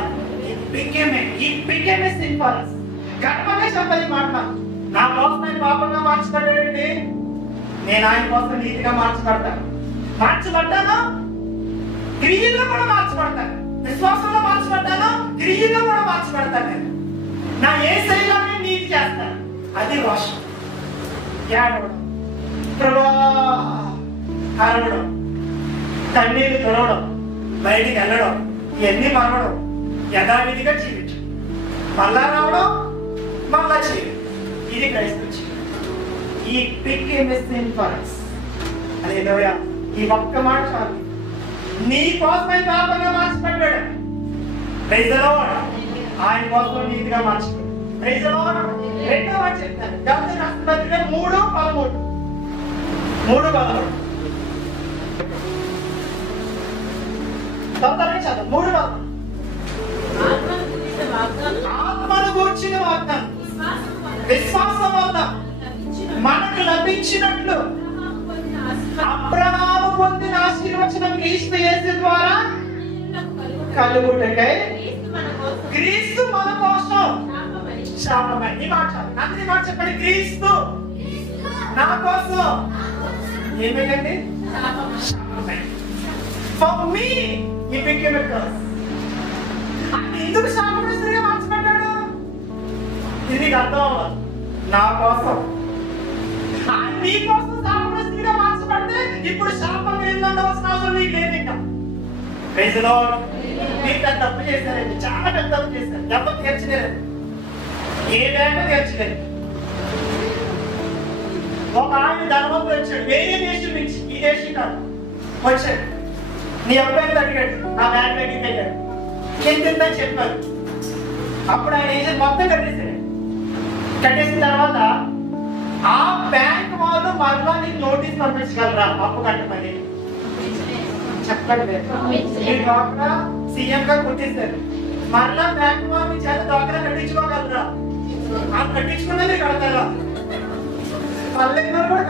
He became a sin for us. గర్వంగా చెప్పాలి మాట. నా కోసం ఆయన పాపంగా మార్చబడ్డాడండి, నేను ఆయన కోసం నీతిగా మార్చబడతాను. మార్చబడ్డాను, క్రియల్లో కూడా మార్చబడతాను. విశ్వాసంలో మార్చబడ్డాను, క్రియల్లో కూడా మార్చబడతాను. నేను నా యేసయ్యలానే నీతి చేస్తాను. అది రోషం. ఏడవడం, అరవడం, కన్నీరు తొడవడం, బయటికి వెళ్ళడం, ఇవన్నీ మరవడం, యథావిధిగా జీవించడం, మళ్ళా రావడం, మళ్ళా చేయడం. ఇది క్రైస్తవ జీవితం. ఈ became a sin for us. హల్లెలూయా. ఈ ఒక్క మాట చాలు. నీ కోసమే పాపంగా మార్చబడ్డాడు. Praise the lord. ఆయన కోసం నీతిగా మార్చబడ్డాడు. Praise the lord. రెండో మాట చెప్తాను. గలతీ రాసిన పత్రిక 3:13. 3:13. తొందరగా చదువు. 3:13. ఆత్మను గూర్చిన వాగ్దానం విశ్వాసం వల్ల మనకు లభించినట్లు అబ్రహాము పొందిన ఆశీర్వచనం క్రీస్తు యేసు ద్వారా కలుగుటకై క్రీస్తు మన కోసం శాపమై. ఈ మాట అందరి మాట చెప్పండి. క్రీస్తు నా కోసం ఏమైందండి? శాపమై. For me, he became a curse. ఎందుకు శాపగ్రస్తుడిగా మార్చబడ్డాడు? ఇది అర్థం అవ్వాలి. నా కోసం, నీ కోసం శాపగ్రస్తుడిగా మార్చబడితే ఇప్పుడు శాపంగా ఉండవలసిన అవసరం నీకు లేదు. ఇంకా ప్రైజ్ ది లార్డ్. మీరు పెద్ద తప్పు చేశారండి, చాలా పెద్ద తప్పు చేశారు. దెబ్బ తీర్చలేదు, ఏ బ్యాంకు తీర్చలేదు. ఒక ఆయన ధర్మంతో వచ్చాడు, వేరే దేశం నుంచి, ఈ దేశం కాదు, వచ్చాడు. నీ అబ్బాయిని అడిగాడు, నా బ్యాంక్ దగ్గరికి వెళ్ళాడు, ఎంతుందని చెప్పారు. అప్పుడు ఆయన ఏం చేసి మొత్తం కట్టేశాడు. కట్టేసిన తర్వాత ఆ బ్యాంక్ వాళ్ళు మరలా నీకు నోటీస్ పంపించగలరా అప్పు కట్టమని? చెప్పండి. మీరు డాక్టర్ సీఎం గా కొట్టేశారు, మరలా బ్యాంక్ వాళ్ళు మీ చేత డాక్టర్ కట్టించుకోగలరా? ఆ కట్టించుకున్నది కడతారా? పల్లెకి కూడా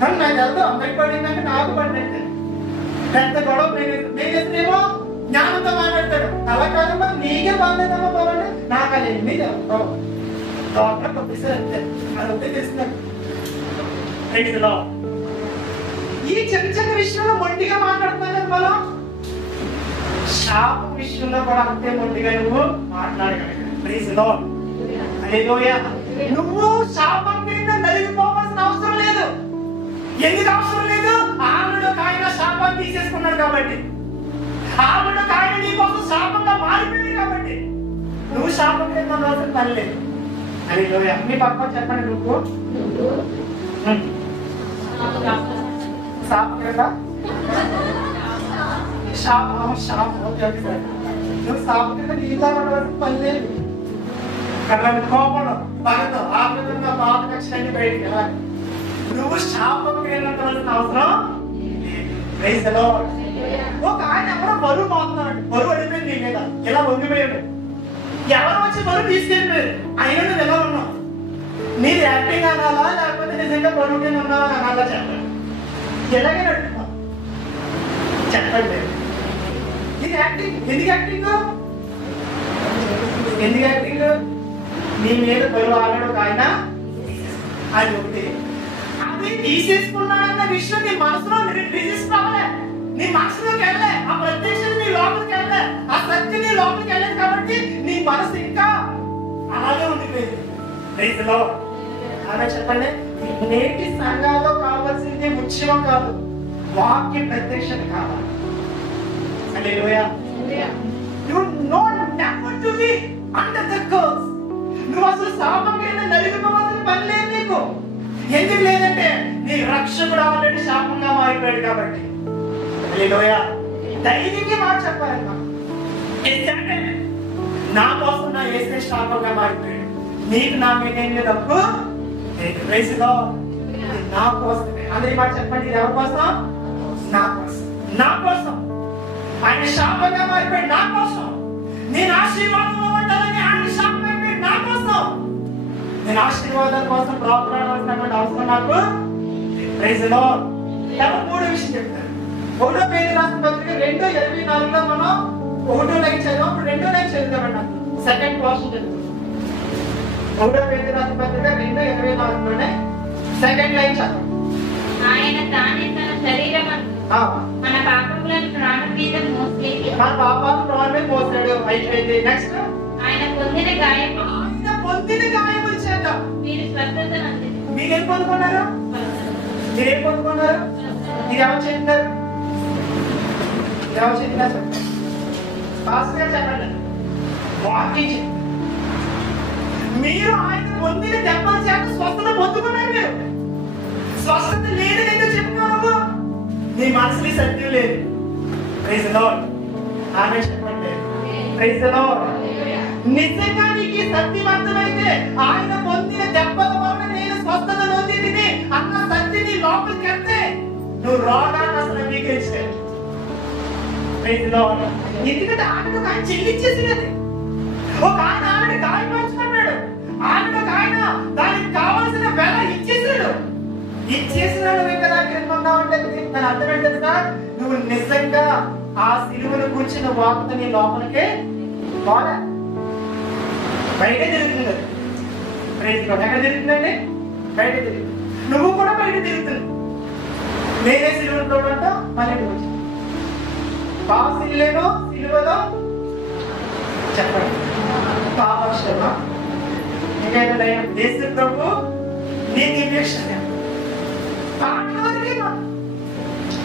కానీ నాకు వెళ్తా అందరికి పడిందంటే నాకు పడినట్టే. పెద్ద గొడవ మేనేమో జ్ఞానంతో మాట్లాడతాడు. అలా కాదమ్మా, నీకే బాగాలేదమ్మా బాగుంటే నాకు అది మీద డాక్టర్ పంపిస్తారు అంతే. అది ఒకటే తెలుస్తున్నాడు. ఈ చిన్న చిన్న విషయంలో మొండిగా మాట్లాడుతున్నాను. మనం శాపం విషయంలో కూడా అంతే మొండిగా నువ్వు మాట్లాడగలిగావు. Praise the lord. హల్లెలూయా. నువ్వు శాపం కింద నలిగిపోవాల్సిన అవసరం లేదు. ఎందుకు అవసరం లేదు? ఆవిడ ఆయన శాపాన్ని తీసేసుకున్నాడు కాబట్టి, ఆవిడ ఆయన నీ కోసం శాపంగా మారిపోయింది కాబట్టి నువ్వు శాపం కింద ఉండాల్సిన పని లేదు. హల్లెలూయా. మీ పక్కన చెప్పండి, నువ్వు శాపం కదా? శాపం ఓకే సార్. నువ్వు శాపం కింద నీలా ఉండవలసిన పని లేదు. కళ్ళని కోపం, పగతో, ఆగ్రహంగా బాధ కక్షాన్ని బయటికి వెళ్ళాలి. నువ్వు శాపం వెళ్ళవలసిన అవసరం. Praise the Lord. ఒక ఆయన ఎవరో బరువు మోస్తున్నాడు, బరువు అడిగిపోయింది నీ మీద, ఇలా వంగిపోయాడు. ఎవరు వచ్చి బరువు తీసుకెళ్ళిపోయారు, అయినా నువ్వు ఎలా ఉన్నావు? నీది యాక్టింగ్ అనాలా లేకపోతే నిజంగా బరువు కింద ఉన్నావా అనాలా? చెప్పండి. ఎలాగే అడుగుతున్నావు చెప్పండి. ఇది యాక్టింగ్. ఎందుకు యాక్టింగ్? ఎందుకు యాక్టింగ్? నీ మీద బరువు ఆడాడు ఒక ఆయన, అది ఒకటి. అది తీసేసుకున్నాడన్న విషయం నీ మనసులో రిజిస్టర్ అవ్వలే, నీ మనసులోకి వెళ్ళే, ఆ ప్రత్యక్షత నీ లోపలికి వెళ్ళే, ఆ సత్యం నీ లోపలికి వెళ్ళలేదు కాబట్టి నీ మనసు ఇంకా అలాగే ఉండిపోయింది. Praise the Lord. అలా చెప్పండి. నేటి సంఘాల్లో కావాల్సింది ఉత్సవం కాదు, వాక్య ప్రత్యక్షత కావాలి. హల్లెలూయా. You know never to be under the curse. నువ్వు అసలు శాపం కింద నలిగిపోవాల్సిన పని లేదు నీకు. ఎందుకు లేదంటే నీ రక్షకుడు ఆల్రెడీ శాపంగా మారిపోయాడు కాబట్టి. హల్లెలూయా. ధైర్యంగా మాట చెప్పాలి. నా కోసం నా యేసే శాపంగా మారిపోయాడు. నీకు నా మీద ఏం లేదు తప్పు. Praise the Lord. నా కోసమే. అదే మాట చెప్పండి. ఎవరి కోసం? నా కోసం. నా కోసం ఆయన శాపంగా మారిపోయాడు. నా కోసం. నేను ఆశీర్వాదంలో ఉండాలని ఆయన శాపం అయిపోయాడు. నా కోసం. నేను ఆశీర్వాదం కోసం ప్రార్థనవలసినటువంటి అవసరం నాకు. Praise the Lord. ఎవరు మూడో విషయం చెప్తారు. 1వ పేతురు రాసిన పత్రిక 2:24లో మనం 1వ లైన్ చదివాం. ఇప్పుడు 2వ లైన్ చదువుతామండి. సెకండ్ పోర్షన్ చదువుతాం. 1వ పేతురు రాసిన పత్రిక 2:24లోనే సెకండ్ లైన్ చదవండి. ఆయన తానే తన శరీరమందు మన పాపములను ప్రాణం మీద మోసి, మన పాపాలను ప్రాణం మీద మోసాడు. అయిపోయింది. నెక్స్ట్, ఆయన పొందిన గాయము, ఆయన పొందిన గాయముల చేత మీరు స్వస్థతను పొందిరి. మీరేం పొందుకున్నారు? మీరేం పొందుకున్నారు? మీరు ఎవరు చెప్తున్నారు? ఎవరు చెప్పినారు? పాస్టర్ గారు చెప్పండి. వాక్యం చెప్తారు. మీరు ఆయన పొందిన దెబ్బల చేత స్వస్థత పొందుకున్నారు. మీరు స్వస్థత లేదని ఎందుకు చెప్తున్నావు? నీ మనసుని సత్యం లేదు. Praise the Lord. ఆమె చెప్పండి. Praise the Lord. నిజంగా నీకు సత్యం అర్థమైతే ఆయన పొందిన దెబ్బల వల్ల నేను స్వస్థత నొందితిని అన్న సత్యం నీ లోపలికి వెళ్తే నువ్వు రోగాన్ని అసలు అంగీకరించలేదు. Praise the Lord. ఎందుకంటే ఆమెకు ఆయన చెల్లించేసినది. ఒక ఆయన ఆమెను గాయపరుచుకున్నాడు. ఆమెకు ఆయన దానికి కావాల్సిన వెల ఇచ్చేసాడు. ఇచ్చేసినాడు. ఇంకా దానికి ఉన్నావంటే దాని అర్థం ఏంటంటే సార్, నువ్వు నిజంగా ఆ సిలువను కూర్చున్న వార్త నీ లోపలికే పోలే, బయట తిరుగుతుంది. ఎక్కడ తిరుగుతుందండి? బయట తిరుగుతుంది. నువ్వు కూడా బయట తిరుగుతుంది. నేనే సిలువను తోడంటా మళ్ళీ వచ్చి పాసిల్లేను సిలువలో చెప్పండి పాపక్షమా యేసు ప్రభు నీ దివ్యక్షణ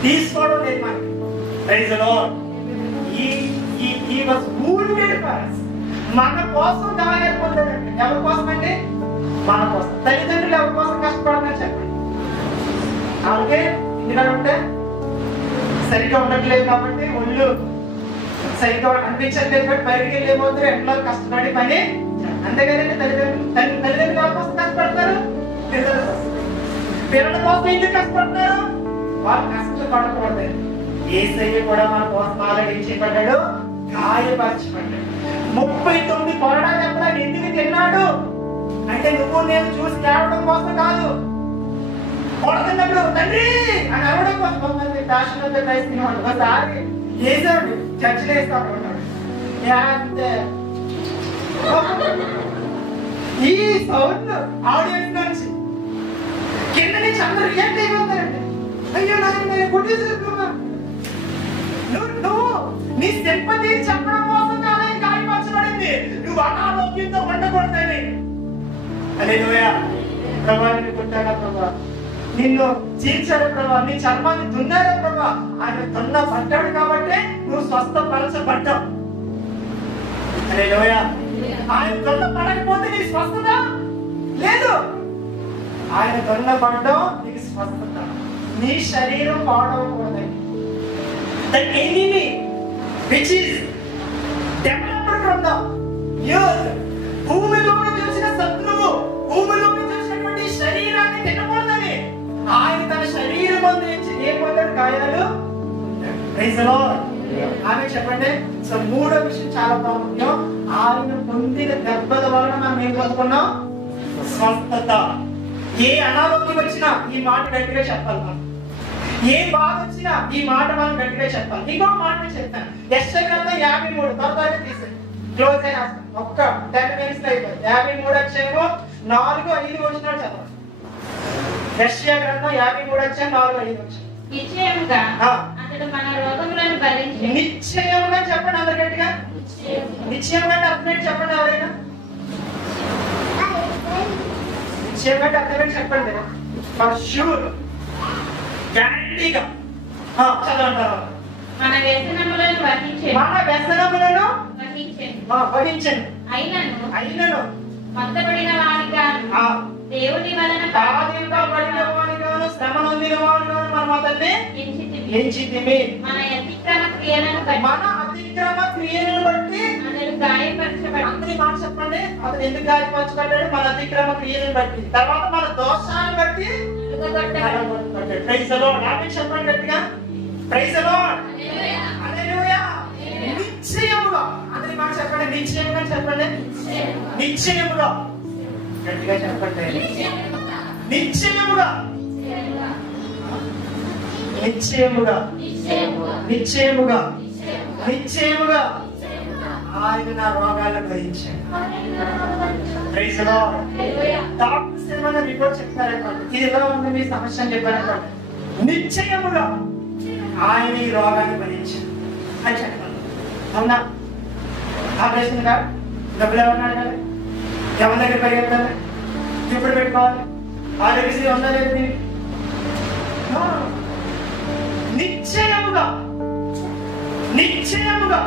తీసుకోవడం లేదు మనకి. Praise the Lord. He was wounded for us. మన కోసం గాయాలు పొందాడండి. ఎవరి కోసం అండి? మన కోసం. తల్లిదండ్రులు ఎవరి కోసం కష్టపడతారు చెప్పండి. అలాగే ఇంటికాడ ఉంటే సరిగ్గా ఉండట్లేదు కాబట్టి ఒళ్ళు సరిగ్గా అనిపించట్లేదు కాబట్టి బయటికి వెళ్ళిపోతారు, ఎంట్లో కష్టపడి పని. అంతేకాదండి తల్లిదండ్రులు ఎవరి కోసం కష్టపడతారు? పిల్లల కోసం ఎందుకు కష్టపడతారు? వాళ్ళు కష్టపడకూడదు. యేసయ్య కూడా మన కోసం ఆలగించబడ్డాడు, గాయపరచబడ్డాడు. 39 కొరడా దెబ్బలు ఎందుకు తిన్నాడు అంటే నువ్వు నేను చూసి ఏడవడం కోసం కాదు. కొడుతున్నప్పుడు తండ్రి అని అరవడం కోసం. కొంతమంది ఫ్యాషన్ క్రైస్తవ ఒకసారి వేసాడు, చర్చలు వేస్తాడు అన్నాడు. ఈ సౌండ్ ఆడియన్స్ నుంచి కింద నుంచి అందరూ రియాక్ట్ అయిపోతారండి. అయ్యో నాయన కొట్టేసేస్తున్నా. నువ్వు నీ సింపతి చెప్పడం కోసం కాదని గాయపరచబడింది, నువ్వు అనారోగ్యంతో ఉండకూడదని. హల్లెలూయా. ప్రభువా నిన్ను కొట్టాడా ప్రభువా, నిన్ను చీల్చాడు ప్రభువా, నీ చర్మాన్ని దున్నాడా ప్రభువా. ఆయన దున్న పడ్డాడు కాబట్టి నువ్వు స్వస్థపరచబడ్డావు. హల్లెలూయా. ఆయన దున్న పడకపోతే నీకు స్వస్థత లేదు. ఆయన దున్న పడ్డం నీకు స్వస్థత. నీ శరీరం పాడవకూడదు. The enemy which is developed from the earth, భూమిలోని చూసిన శత్రువు భూమిలోని చూసినటువంటి శరీరాన్ని తినకూడదని ఆయన తన శరీరం నుంచి ఏ పొందాడు? గాయాలు. Praise the Lord. ఆమె చెప్పండి. సో మూడో విషయం చాలా ప్రాముఖ్యం. ఆయన పొందిన దెబ్బల వలన మనం ఏం పొందుకున్నాం? స్వస్థత. ఏ అనారోగ్యం వచ్చినా ఈ మాట గట్టిగా చెప్పాలి. మనం ఏ బాధ వచ్చినా ఈ మాట మనం గట్టిగా చెప్పాలి. ఇంకో మాట నేను చెప్తాను. యెషయా గ్రంథం 53 త్వరగా తీసేయండి, క్లోజ్ అయినా ఒక్క 10 minutes అయిపోయింది. 53 అధ్యాయము 4-5 వచనాలు చదవండి. యెషయా గ్రంథం 53 అధ్యాయం 4-5 వచనం. నిశ్చయముగా అతడు మన రోగములను భరించెను. నిశ్చయముగా చెప్పండి అందరు గట్టిగా. నిశ్చయముగా అర్థం చెప్పండి ఎవరైనా. నిశ్చయముగా అర్థం చెప్పండి. ఫర్ షూర్ గ్యారంటీగా చదవంటారు. మన వ్యసనములను వహించెను. మన వ్యసనములను వహించెను. అయినను మత్తబడిన వానిగాను దేవుని వలన బాధింపబడిన వానిగాను శ్రమ నొందిన వానిగాను మనం అతన్ని ఎంచితిమి. మన అతిక్రమ క్రియలను బట్టి అతడు గాయపరచబడ్డాడు. అందరి మాట చెప్పండి. అతను ఎందుకు గాయపరచబడ్డాడు? మన అతిక్రమ క్రియలను బట్టి. తర్వాత మన దోషాలను బట్టి. Praise the lord. ఆమేన్ చెప్పండి గట్టిగా. Praise the lord. హల్లెలూయా. నిశ్చయముగా అందరి మాట చెప్పండి. నిశ్చయముగా చెప్పండి. నిశ్చయముగా గట్టిగా చెప్పండి. నిశ్చయముగా నిశ్చయముగా నిశ్చయముగా నిశ్చయముగా ఆయన నా రోగాలను భరించాడు. Praise the lord. డాక్టర్స్ ఏమైనా రిపోర్ట్ చెప్తారనుకోండి, ఇది ఎలా ఉంది మీ సమస్య అని చెప్పారనుకోండి, నిశ్చయముగా ఆయన ఈ రోగాన్ని భరించాడు అని చెప్పాలి. అవునా? ఆపరేషన్ కాదు, డబ్బులు ఎవరన్నా అడగాలి, ఎవరి దగ్గర పరిగెత్తాలి, ఇప్పుడు పెట్టుకోవాలి, ఆరోగ్యశ్రీ ఉందా లేదు దీనికి. నిశ్చయముగా నిశ్చయముగా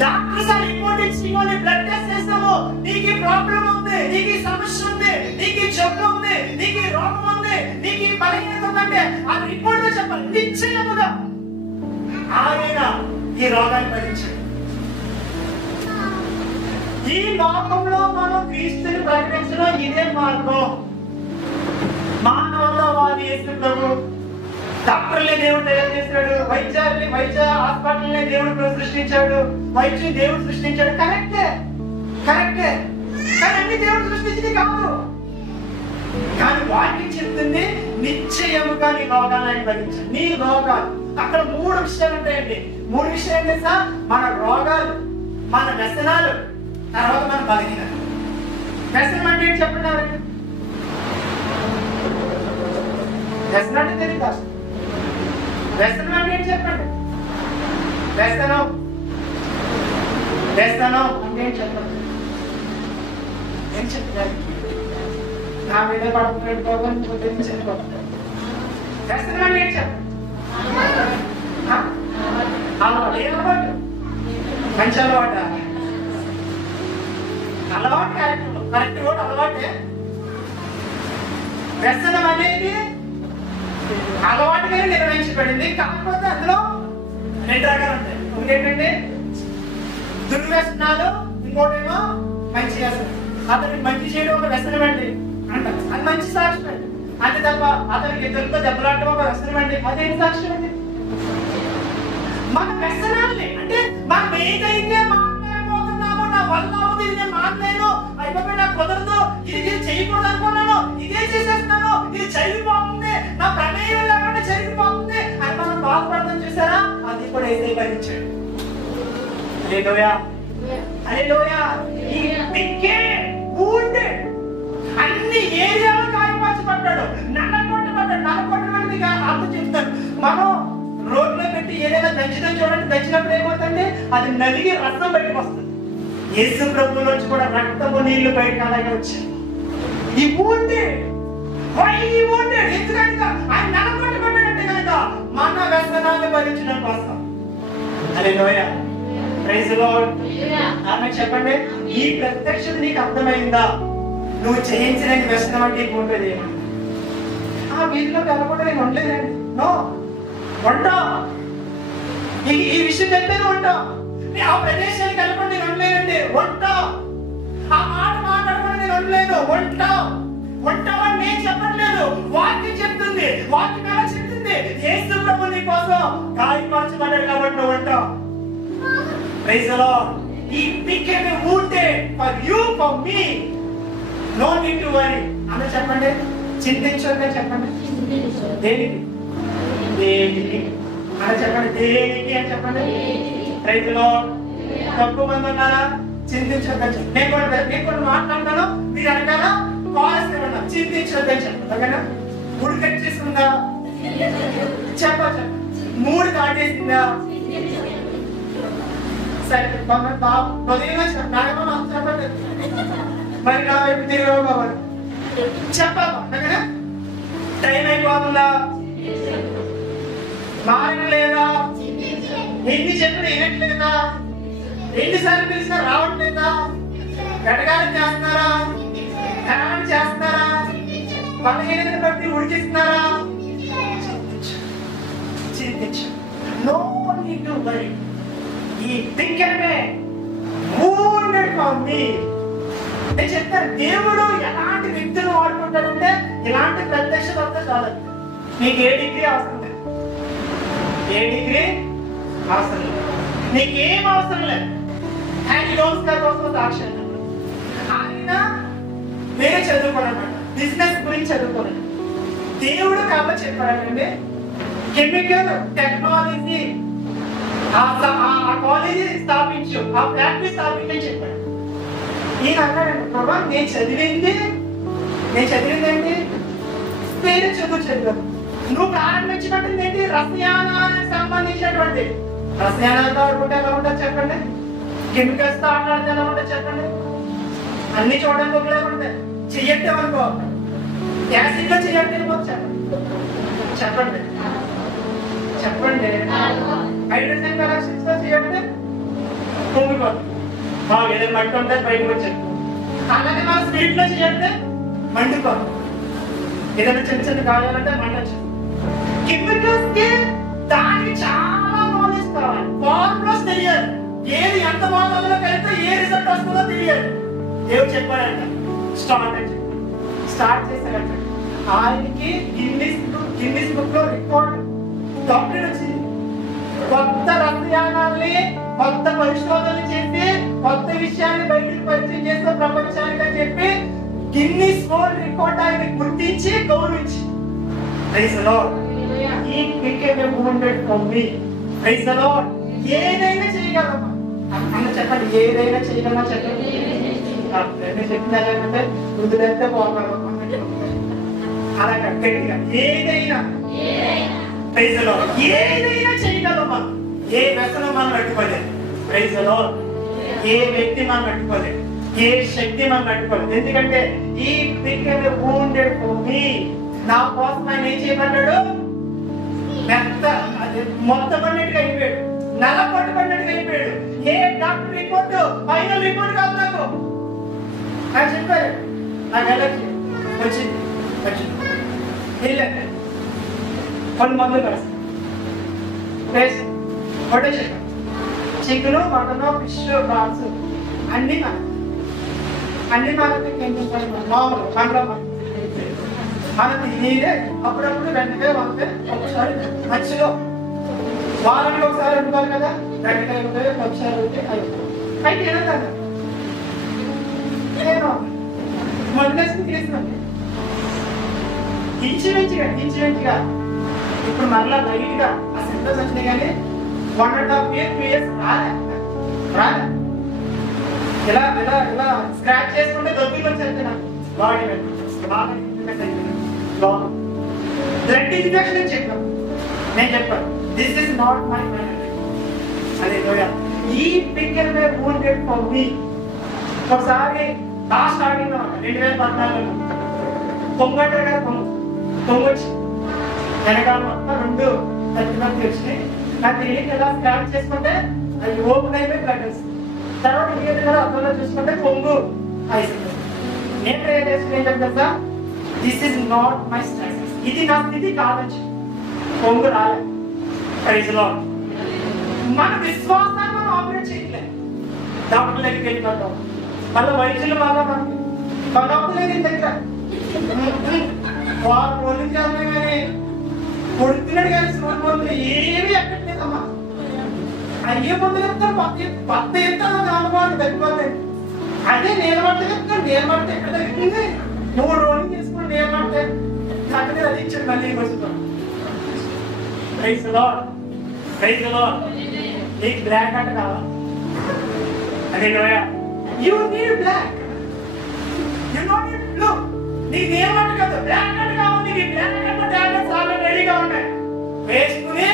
డాక్టర్స్ ఆ రిపోర్ట్ ఇచ్చి బ్లడ్ టెస్ట్ చేస్తాము, నీకు ప్రాబ్లం ఉంది, నీకు సమస్య ఉంది, నీకు జబ్బు ఉంది, నీకు రోగం ఉంది, నీకు బలహీనత ఉందంటే ఆ రిపోర్ట్ లో చెప్పాలి. నిశ్చయముగా ఆయన ఈ రోగాన్ని భరించాడు. ఈ లోకంలో మనం క్రీస్తుని ప్రకటించడం ఇదే మార్గం. మానవతావాది యేసు ప్రభు డాక్టర్లే దేవుడు తయారు చేశాడు, వైద్య హాస్పిటల్నే దేవుడు సృష్టించాడు, వైద్యుని దేవుడు సృష్టించాడు. కరెక్టే కానీ అన్ని దేవుడు సృష్టించింది కాదు. కానీ వాక్యం చెప్తుంది నిశ్చయముగా నీ రోగాన్ని ఆయన భరించాడు. నీ రోగాలు అక్కడ 3 విషయాలు ఉంటాయండి. 3 విషయాలు తెలుసా? మన రోగాలు, మన వ్యసనాలు, తర్వాత మన బలహీనత. వ్యసనం అంటే ఏంటి చెప్పండి ఎవరైనా? వ్యసనం అంటే తెలియదు. వ్యసనం అంటే ఏంటి చెప్పండి? వ్యసనం వ్యసనం అంటే ఏం చెప్పండి, ఏం చెప్తారు? నా మీద పడుకునేట్టుకోవాలి చనిపోతారు. వ్యసనం అంటే ఏం చెప్పండి? అలవాటు. ఏ అలవాటు? మంచి అలవాట? అలవాటు కరెక్ట్ కూడా అలవాటే. వ్యసనం అనేది అలవాటుగానే నిర్వహించబడింది. కాకపోతే అందులో రెండు రకాలు ఉంటాయి. ఒకటి ఏంటంటే దుర్వ్యసనాలు, ఇంకోటేమో మంచి వ్యసనం. అతనికి మంచి చేయడం ఒక వ్యసనం అండి అంటారు, అది మంచి సాక్ష్యం అండి. అంతే తప్ప అతనికి ఇద్దరితో దెబ్బలాడటం ఒక వ్యసనం అండి, అదేంటి సాక్ష్యం అండి? మన వ్యసనాన్ని అంటే మనం ఏదైతే మాట్లాడబోతున్నామో, నా వల్ల అవుతుంది, ఇది నేను మాట్లాడలేను, అయిపోయి నాకు కుదరదు, ఇది చేయకూడదు అనుకున్నాను, ఇదే చేసేస్తున్నాను, ఇది జరిగిపోతుంది, నా ప్రమేయం లేకుండా జరిగిపోతుంది అని మనం బాధపడతాం చూసారా? అది కూడా ఏదైతే భరించాడు. హల్లెలూయా, హల్లెలూయా. ఈ పిక్కే wounded. అన్ని ఏరియాలో గాయపరచబడ్డాడు, నల్లగొట్టబడ్డాడు. నల్లగొట్టబడింది అర్థం చెప్తాను. మనం రోడ్లో పెట్టి ఏదైనా దంచడం చూడండి, దంచినప్పుడు ఏమవుతుంది? అది నలిగి రక్తం బయటకు వస్తుంది. యేసు ప్రభువులోంచి కూడా రక్తము నీళ్లు బయటకు అలాగే వచ్చాయి. ఈ wounded, why he wounded? ఎందుకంటే ఆయన నల్లగొట్టబడ్డాడంటే కనుక మన వ్యసనాన్ని భరించడం కోసం. హల్లెలూయా, ప్రైజ్ ది లార్డ్. ఆమె చెప్పండి, ఈ ప్రత్యక్షత నీకు అర్థమైందా? నువ్వు చేయించిన వ్యసనం అంటే ఉంటుంది. ఆ వీధిలో వెళ్ళకుండా నేను ఉండలేదండి, నో ఉంటా. ఈ విషయం తెలిపే ఉంటా. ఆ ప్రదేశానికి వెళ్ళకుండా నేను ఉండలేనండి, ఉంటా. ఆ మాట మాట్లాడకుండా నేను ఉండలేను, ఉంటా. ఉంటామని నేను చెప్పట్లేదు, వాక్యం చెప్తుంది. వాక్యం ఎలా చెప్తుంది? యేసు ప్రభు నీ కోసం గాయపరచబడ్డాడు కాబట్టి నువ్వు ఉంటావు. Praise the Lord. He became a wounded for you, for me. No need to worry. అన్న చెప్పండి, చింతించొద్దని చెప్పండి. దేనికి? దేనికి అన్న చెప్పండి, దేనికి అని చెప్పండి. Praise the Lord. తక్కువ మంది ఉన్నారా? చింతించొద్దని చెప్పండి. నేను కూడా మాట్లాడతాను, మీరు అనగానే కాల్స్ ఇవ్వండి, చింతించొద్దని చెప్పండి. ఓకేనా? ఉడికట్ చేస్తుందా? చెప్ప మూడు దాటేసిందా? సరే చెప్పండి. మరి నా వైపు తిరిగి కావాలి చెప్పాలి. టైం అయిపోతుందా? మారట్లేదా? ఎన్ని చెప్పిన వినట్లేదా? ఎన్నిసార్లు పిలిచినా రావట్లేదా? గడగాలి చేస్తున్నారా? ధ్యానం చేస్తున్నారా? బలహీనతను బట్టి ఉడికిస్తున్నారా? చింతించు. No need to worry. ఈ పిక్కమే wounded for me. నేను చెప్తాను, దేవుడు ఎలాంటి వ్యక్తులు వాడుకుంటాడంటే ఇలాంటి ప్రత్యక్షత వస్తే చాలు. నీకు ఏ డిగ్రీ అవసరం లేదు, ఏ డిగ్రీ అవసరం లేదు, నీకేం అవసరం లేదు. ఆయన నమస్కారం కోసం సాక్ష్యం ఆయన వేరే చదువుకోనమాట, బిజినెస్ గురించి చదువుకోలేదు. దేవుడు కాబట్టి చెప్పాడంటే కెమికల్ టెక్నాలజీ ఆ కాలేజీ స్థాపించు, ఆ ఫ్యాక్టరీ స్థాపించని చెప్పాడు. ఈయన అన్నాడండి, ప్రభా నేను చదివింది ఏంటి? వేరే చదివాను. నువ్వు ప్రారంభించినట్టు ఏంటి? రసాయనానికి సంబంధించినటువంటి. రసాయనాలతో ఆడుకుంటే ఎలా ఉంటుంది చెప్పండి? కెమికల్స్ తో ఆటలాడితే ఎలా ఉంటుంది చెప్పండి? అన్ని చూడడానికి ఒకలా ఉంటాయి. చెయ్యట్టే అనుకో, యాసిడ్ లో చెయ్యట్టే చెప్పండి చెప్పండి. హైడ్రోజన్ కలెక్షన్స్ తో చేయండి, పొంగిపోతుంది. ఏదైనా మట్టి ఉంటే బయటకు వచ్చాడు. అలాగే మా స్వీట్ లో చేయండి, మండిపోతుంది. ఏదైనా చిన్న చిన్న కావాలంటే మంట వచ్చింది. కెమికల్స్ కి దానికి చాలా నాలెడ్జ్ కావాలి, ఫార్ములాస్ తెలియాలి. ఏది ఎంత మోతాదులో కలిపితే ఏ రిజల్ట్ వస్తుందో తెలియాలి. దేవుడు చెప్పాడంట, స్టార్ట్ చేశాడంట. ఆయనకి గిన్నిస్ బుక్ లో రికార్డ్ డాక్టరేట్ వచ్చింది. కొత్త రసాయనాల్ని, కొత్త పరిశోధనలు చేసి కొత్త విషయాన్ని బయటకు పరిచయం చేస్తే ప్రపంచానికి అని చెప్పి గిన్నిస్ వరల్డ్ రికార్డ్ ఆయన గుర్తించి గౌరవించి. Praise the Lord. He became a wounded for me. Praise the lord. ఏదైనా చేయగలమా అన్న చెప్పండి, ఏదైనా చేయగలమా చెప్పండి. చెప్తున్నారంటే వృద్ధులైతే పోగలమా అలా గట్టిగా ఏదైనా. Praise the lord. ఏదైనా చేయగలమా? ఏ వ్యసనం మనం అడ్డుకోలేదు. Praise the lord. ఏ వ్యక్తి మనం అడ్డుకోలేదు, ఏ శక్తి మనం అడ్డుకోలేదు. ఎందుకంటే ఈ బికెమ్ wounded for me. నా కోసం ఆయన ఏం చేయబడ్డాడు? మొత్తం అన్నిటిగా అయిపోయాడు, నల్ల పట్టుబడినట్టుగా అయిపోయాడు. ఏ డాక్టర్ రిపోర్ట్ ఫైనల్ రిపోర్ట్ కాదు నాకు చెప్పారు. నాకు ఎలక్షన్ వచ్చింది కొన్ని మందులు కలిసి పొట్ట చికెను, మటను, ఫిష్, ప్రాన్స్ అన్ని మనకి మామూలు పండ్ల మనకి నీరే అప్పుడప్పుడు 2 వంకాయ ఒకసారి మధ్యలో వారానికి ఒకసారి అనుకోవాలి కదా, 2 ఉంటాయి ఒకసారి అయితే ఏదంటాను నేను మొదలేసి తీసుకున్నాను ఇంచుమించుగా ఇప్పుడు మరలా లైట్గా ఆ సింటమ్స్ వచ్చినాయి. కానీ 1.5 years 2 years రాలే ఇలా స్క్రాచ్ చేసుకుంటే దొబ్బిలు వచ్చేది నాకు బాడీ బ్లడ్ ఇన్ఫెక్షన్ చెప్పాను. నేను చెప్పాను this is not my marriage. అదే ఈ picture May wounded for me. ఒకసారి లాస్ట్ స్టార్టింగ్ 2014 పొంగంటారు కదా, పొంగొచ్చి వెనకాల మొత్తం 2 తగ్గినట్టు వచ్చినాయి. నాకు తెలియక ఎలా స్కాన్ చేసుకుంటే అది ఓపెన్ అయిపోయి బ్లడ్ వస్తుంది. తర్వాత ఇంకేదో అర్థంలో చూసుకుంటే పొంగు అయిపోయింది. నేను ప్రేయర్ చేసుకుని ఏం చెప్తా, this is not my status, ఇది నా స్థితి కావచ్చు. పొంగు రాలే. Praise the Lord. మన విశ్వాసాన్ని మనం ఆపరేట్ చేయట్లేదు. డాక్టర్ దగ్గరికి వెళ్ళిపోతాం, మళ్ళీ వైద్యులు బాగా డాక్టర్ దగ్గర వారు పొంది చేయాలి కానీ కొడుతున్నాడు కానీ సూర్యమంతులు ఏమీ ఎక్కట్లేదమ్మా. అయ్యే ముందు చెప్తాను పత్త ఎత్తాను అనుభవాన్ని తగ్గిపోతాయి. అదే నేను మాట చెప్తాను, నేను మాట ఎక్కడ తగ్గుతుంది? 3 రోజులు తీసుకుని నేను మాట తగ్గదే అది ఇచ్చాడు మళ్ళీ వస్తాను. Praise the lord. Praise the Lord. నీకు బ్లాక్ అంటే కావాలి. అదే you need black, you not need blue. నీకు ఏమంట కదా బ్లాక్ అంటే కావాలి. నీకు బ్లాక్ అంటే టాబ్లెట్స్ ఆల్రెడీ రెడీగా ఉన్నాయి, వేసుకుని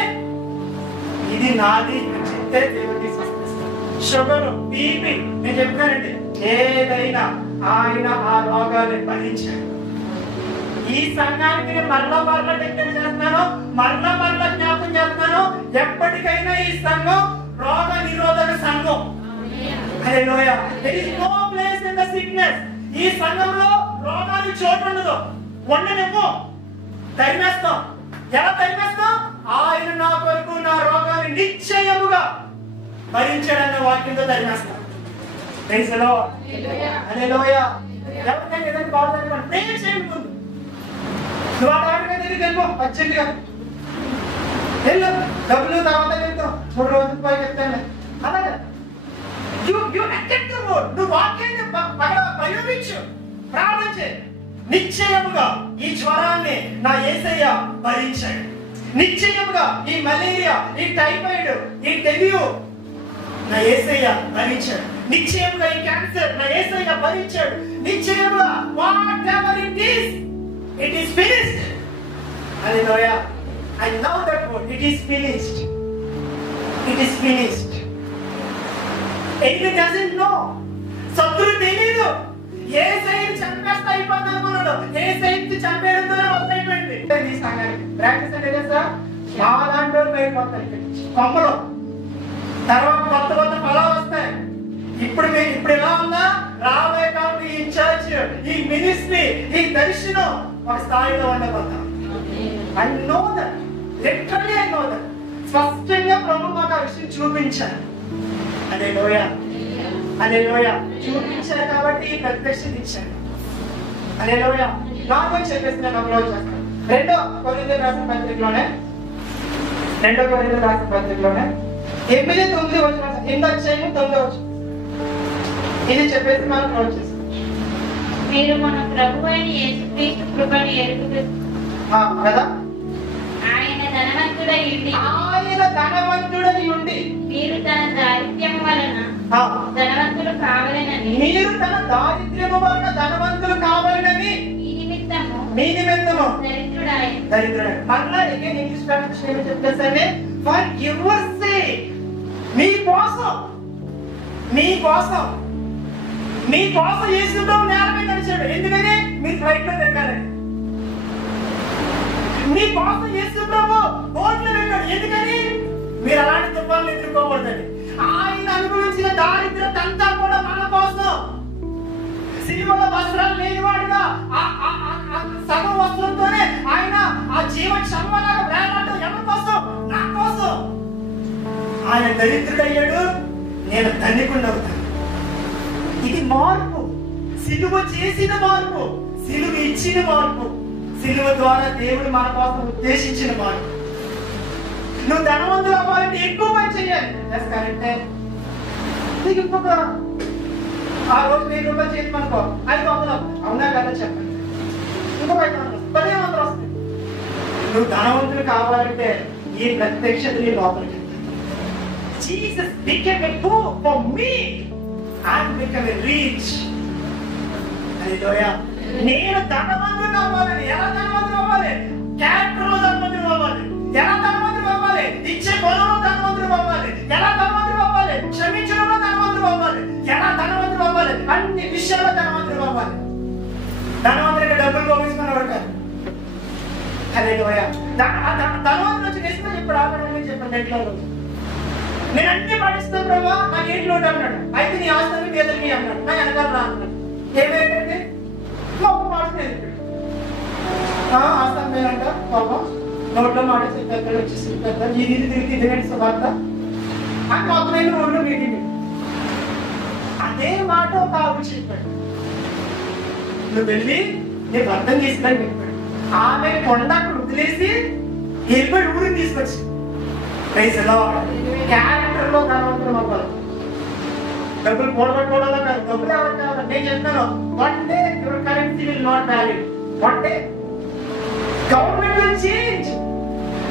ఇది నాది అని చెప్తే దేవుడికి సంతోషిస్తాడు. షుగర్, బీపీ నేను చెప్పానండి, ఏదైనా ఆయన ఆ రోగాన్ని భరించాడు. ఈ సంఘానికి మరలా డిక్లేర్ చేస్తున్నాను, మరలా జ్ఞాపకం చేస్తున్నాను. ఎప్పటికైనా ఈ సంఘం రోగ నిరోధక సంఘం. హల్లెలూయా. There is no place in the sickness. ఈ సంఘంలో రోగానికి చోటు ఉండదు. ఉండనేమో తరిమేస్తాం. ఎలా తరిమేస్తాం? ఆయన నా కొరకు నా రోగాన్ని నిశ్చయముగా భరించాడన్న వాక్యంతో తరిమేస్తాం. Praise the lord. హల్లెలూయా. ఎవరికైనా ఏదైనా బాధపడి ప్రేయర్ చేయండి. ముందు నువ్వు ఆ డాక్టర్ దగ్గరికి వెళ్ళిపో, అర్జెంట్గా వెళ్ళు. డబ్బులు తర్వాత వెళ్తాం, 3 రోజులు పోయి చెప్తాను. అలాగే నువ్వు వాక్యాన్ని ప్రయోగించు, ప్రార్థన చేయి. నిశ్చయముగా ఈ జ్వరాన్ని నా యేసయ్య భరించాడు. నిశ్చయముగా ఈ మలేరియా, ఈ టైఫాయిడ్, ఈ డెంగ్యూ నా యేసయ్య భరించాడు. నిశ్చయముగా ఈ క్యాన్సర్ నా యేసయ్య భరించాడు. నిశ్చయముగా whatever it is finished. Hallelujah. I love that word. It is finished. It is finished. Enemy doesn't know. శత్రువు తెలియదు. ఏ సైడ్ చంపేస్తా అయిపోతుంది అనుకున్నాడు. ఏ సైడ్ చంపేయడంతో అయిపోయింది. ఈ సంఘానికి ప్రాక్టీస్ అంటే తెలుసా, మాలాంటి వాళ్ళు అయిపోతాయి కొమ్మలు. తర్వాత కొత్త ఫలాలు వస్తాయి. ఇప్పుడు ఎలా ఉందా, రాబోయే కాలం ఈ చర్చ్, ఈ మినిస్ట్రీ, ఈ దర్శనం ఒక స్థాయిలో ఉండబోతాం. I know that. Literally I know that. స్పష్టంగా ప్రభు మాకు ఆ విషయం చూపించారు. హల్లెలూయా. హల్లెలూయా. చూపించారు కాబట్టి ఈ ప్రత్యక్షత ఇచ్చారు. హల్లెలూయా. నాకు చెప్పేసి నేను అప్లోడ్ చేస్తాను. 2 కొరింథీయులకు రాసిన పత్రికలోనే 8-9 వచనాలు, 8-9 ఇది చెప్పేసి మనం క్లోజ్ చేస్తాం. మీరు మన ప్రభువు అయిన యేసుక్రీస్తు కృపను ఎరుగుదురు కదా. ఆయన ధనవంతుడై ఉండి మీరు తన దారిద్ర్యము వలన ధనవంతులు కావాలని మీ నిమిత్తము దరిద్రుడాయెను. మళ్ళా ఇంగ్లీష్ ట్రాన్స్లేషన్ చెప్పేసండి, ఫర్ యువర్ సేక్ sake, మీకోసం యేసు ప్రభు నేల మీద నడిచాడు. ఎందుకని? మీరు ఫ్లైట్ లో తిరగాలని. మీకోసం యేసు ప్రభు బోట్లో వెళ్ళాడు. ఎందుకని? మీరు అలాంటి తుఫాన్లు ఎదుర్కోకూడదని. ఆయన అనుభవించిన దారిద్రత అంతా కూడా మన కోసం. సిలువలో వస్త్రాలు లేనివాడుగా సగం వస్త్రంతోనే ఆయన ఆ జీవ క్షమలాగా వేలాడటం ఎవరి కోసం? నా కోసం. ఆయన దరిద్రుడయ్యాడు, నేను ధనికుడిని అవుతాను. ఇది మార్పు. సిలువ చేసిన మార్పు, సిలువ ఇచ్చిన మార్పు, సిలువ ద్వారా దేవుడు మన కోసం ఉద్దేశించిన మార్పు. నువ్వు ధనవంతులు అవ్వాలంటే ఎక్కువ పని చేయాలి. కరెక్టే. నీకు ఇంకొక ఆ రోజు 1000 రూపాయలు చేసి మనకో 500 అవునా కదా చెప్పండి. ఇంకొక 500 1500 వస్తాయి. నువ్వు ధనవంతులు కావాలంటే ఈ ప్రత్యక్షత నీ లోపలికి. Jesus became a poor for me and became a rich. హల్లెలూయా. నేను ధనవంతులు అవ్వాలని. ఎలా ధనవంతులు అవ్వాలి? క్యారెక్టర్లో ధనవంతులు అవ్వాలి. ఎలా ధనవంతులు అవ్వాలి? ఇచ్చే పొలంలో ధనవంతులు అవ్వాలి. ఎలా ధనవంతులు అవ్వాలి? క్షమించడంలో ధనవంతులు అవ్వాలి. ఎలా ధనవంతులు అవ్వాలి? అన్ని విషయాల్లో ధనవంతులు అవ్వాలి. ధనవంతుడికి డబ్బులు పోగేసుకున్నవాడు కాదు. హల్లెలూయా. ధనవంతుడు వచ్చి నిజంగా ఇప్పుడు ఆపడానికి చెప్పండి. ఎట్లా నేను అన్ని పాటిస్తాను ప్రభా, నాకు ఏంటి లోటు అన్నాడు. అయితే నీ ఆస్తులు పేదలకి అన్నాడు. నాకు వెనకాల రా అన్నాడు. ఏమైందండి? లోపం మాట్లాడేది. ఆస్థానం పేరంట పాపం నోట్లో మాట చెప్పారు. వచ్చేసి ఇది తిరిగి ఇదేంటి సువార్త అని మొత్తమైన రోడ్లో మీటింగ్. అదే మాట ఒక ఆవిడ చెప్పాడు. నువ్వు వెళ్ళి నేను అర్థం చేసుకుని చెప్పాడు. ఆమె కొండ అక్కడ వదిలేసి వెళ్ళిపోయి ఊరిని తీసుకొచ్చి క్యారెక్టర్ లో ధనవంతులు అవ్వాలి. డబ్బులు కూడబట్టుకోవడంలో కాదు. డబ్బులు ఎవరు కావాలి? నేను చెప్తాను, one day your currency will not value. One day government will change.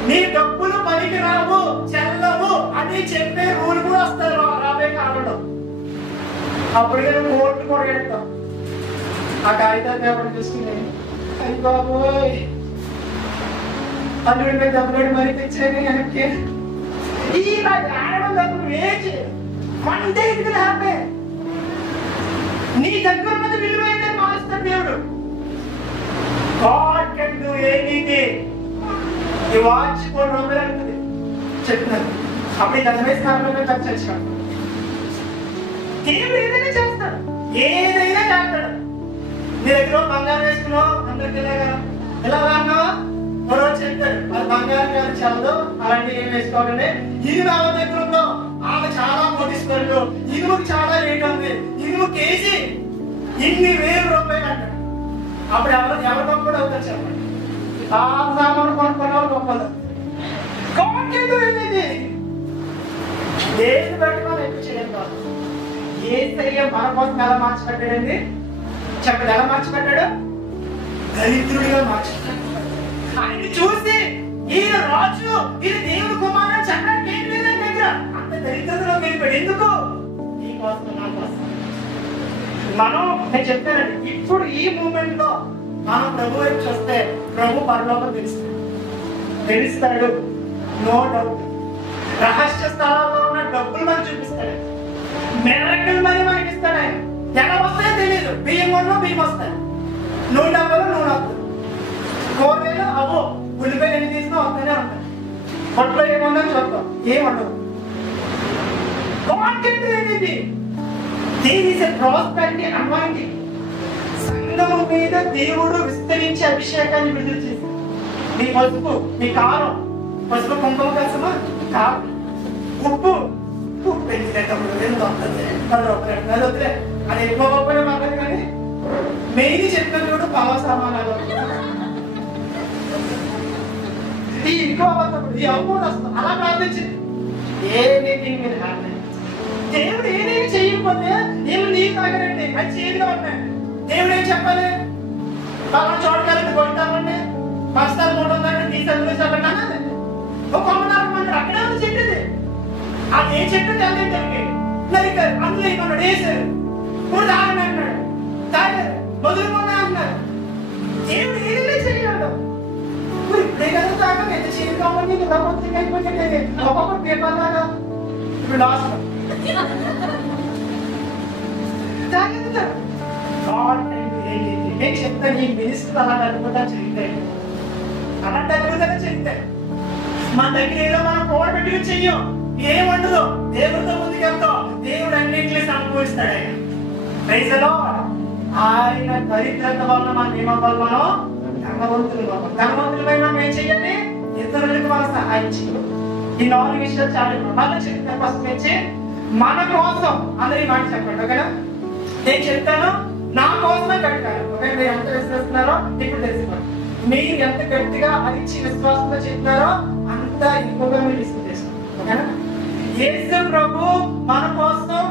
నీ డబ్బులు పనికి రావు, చెల్లవు అని చెప్పే రూల్ కూడా వస్తారు రాబోయే కాలంలో. అప్పటికే నువ్వు ఓట్లు కూడా పెడతావు. ఆ కాగితాలు పేపర్ చూసుకుని అయ్యి బాబోయ్ అల్లుడి మీద డబ్బులు మరీ తెచ్చాను వెనక్కి. ఇలా ఆడడం డబ్బులు వేచి one day it will happen. నీ దగ్గర మీద విలువైందని మారుస్తాడు దేవుడు. God can do anything. ఈ వాచ్ 3 రూపాయలు అంటుంది చెప్తున్నాను. అప్పుడు దశమేసి కాలంలో ఖర్చు వచ్చాడు. దేవుడు ఏదైనా చేస్తాడు, ఏదైనా చేస్తాడు. నీ దగ్గర బంగారం వేసుకున్నావు, అందరికి ఎలా అన్నావా? మరో చెప్తాడు అది బంగారం కాదు, చల్లదు, అలాంటివి ఏం వేసుకోవాలండి. ఇది ఆమె దగ్గర ఉందో, ఆమె చాలా కోటీశ్వరుడు, ఇనుముకి చాలా రేట్ ఉంది, ఇనుము కేజీ ఇన్ని 1000 రూపాయలు అంటాడు. అప్పుడు ఎవరు గొప్పడు అవుతారు చెప్పండి? ఆ సామాను కొనుక్కున్న వాళ్ళు గొప్పలు. దేని బట్టి మనం ఎక్కువ చేయడం. యేసయ్య మన కోసం ఎలా మార్చిపెట్టాడండి చెప్పండి? ఎలా మార్చిపెట్టాడు? దరిద్రుడిగా మార్చిపెట్టాడు. ఆయన చూసి ఈయన రాజు, ఇది దేవుడు కుమారుడు చెప్పడానికి ఏం లేదని దగ్గర అంత దరిద్రతలో వెళ్ళిపోయాడు. ఎందుకు? ఈ కోసం నా కోసం. మనం నేను చెప్తానండి, ఇప్పుడు ఈ మూమెంట్ లో మనం ప్రభు వైపు చూస్తే ప్రభు పరలోకం తెలుస్తాడు. No doubt. రహస్య స్థలాల్లో ఉన్న డబ్బులు మనకు చూపిస్తాడు. మిరకల్ మనీ మనకి ఇస్తాడు. ఆయన ఎలా వస్తాయో తెలియదు. బియ్యం కొన్నా బియ్యం వస్తాయి, నూనె డబ్బాలో నూనె వస్తుంది, కూరగాయలు అవో ఉల్లిపాయలు ఎన్ని తీసినా వస్తూనే ఉంటాయి. పొట్టలో ఏమన్నా చూద్దాం, ఏమండవు. సంఘము మీద దేవుడు విస్తరించి అభిషేకాన్ని విడుదల చేసి నీ పసుపు, నీ కారం, పసుపు కుంకుమ కసమా, కారం, ఉప్పు పెంచినప్పుడు అది ఎక్కువ గొప్పనే పడదు. కానీ మెయిన్ చెప్పిన చూడు పవ సమానాలు ఈ ఇంకో అవ్వప్పుడు ఈ అవ్వకూడదు వస్తుంది. అలా ప్రార్థించింది. దేవుడు ఏదేమి చేయకపోతే ఏమి నీకు తాగరండి, అది చేతిగా ఉన్నాయి. దేవుడు ఏం చెప్పాలి? పలానా చోటకాలంటే కొట్టామండి, బస్తాలు 300 తీసుకెళ్ళి చెప్పండి అన్నది. ఒక కొమ్మనారు అక్కడే ఉంది చెట్టుది. అది ఏ చెట్టు తెలియదు. నరికారు, అందులో ఇన్నాడు వేసారు, ఇప్పుడు తాగండి అన్నాడు, తాగారు, మొదలుకున్నా అన్నారు. దేవుడు ఏదైనా చేయగలడు. ఇప్పుడే కదా తాగం ఎంత చేతి కావాలి. ఒక్కొక్కటి పేపర్ లాగా ఇప్పుడు లాస్ట్ నేను చెప్తాను ఈ మినిస్టర్ అలా అనుకుంటా చెప్తే అలాంటి అనుకుంటా చెప్తే మన దగ్గర ఏదో మనం పోడ పెట్టుకుని చెయ్యం, ఏమండదు. దేవుడితో ముందుకెళ్తాం, దేవుడు అన్నింటినీ సమకూరుస్తాడు. ఆయన ప్రైజ్ ది లార్డ్. ఆయన దరిద్రత వలన మనం ఏమవ్వాలి? మనం ధనవంతులమైన మనం ఏం చెయ్యాలి? ఇతరులకు మనం సహాయం చేయాలి. ఈ 4 విషయాలు చాలా మళ్ళీ చెప్తాను. ఫస్ట్ నుంచి మన కోసం అందరి మాట చెప్పండి, ఓకేనా? నేను చెప్తాను, నా కోసమే కట్టాను. ఓకే, మీరు ఎంత విశ్వసిస్తున్నారో ఇప్పుడు తెలుసుకోండి. మీరు ఎంత గట్టిగా అరిచి విశ్వాసంతో చెప్తారో అంత ఎక్కువగా మీరు రిసీవ్ చేసుకోండి, ఓకేనా? యేసు ప్రభు మన కోసం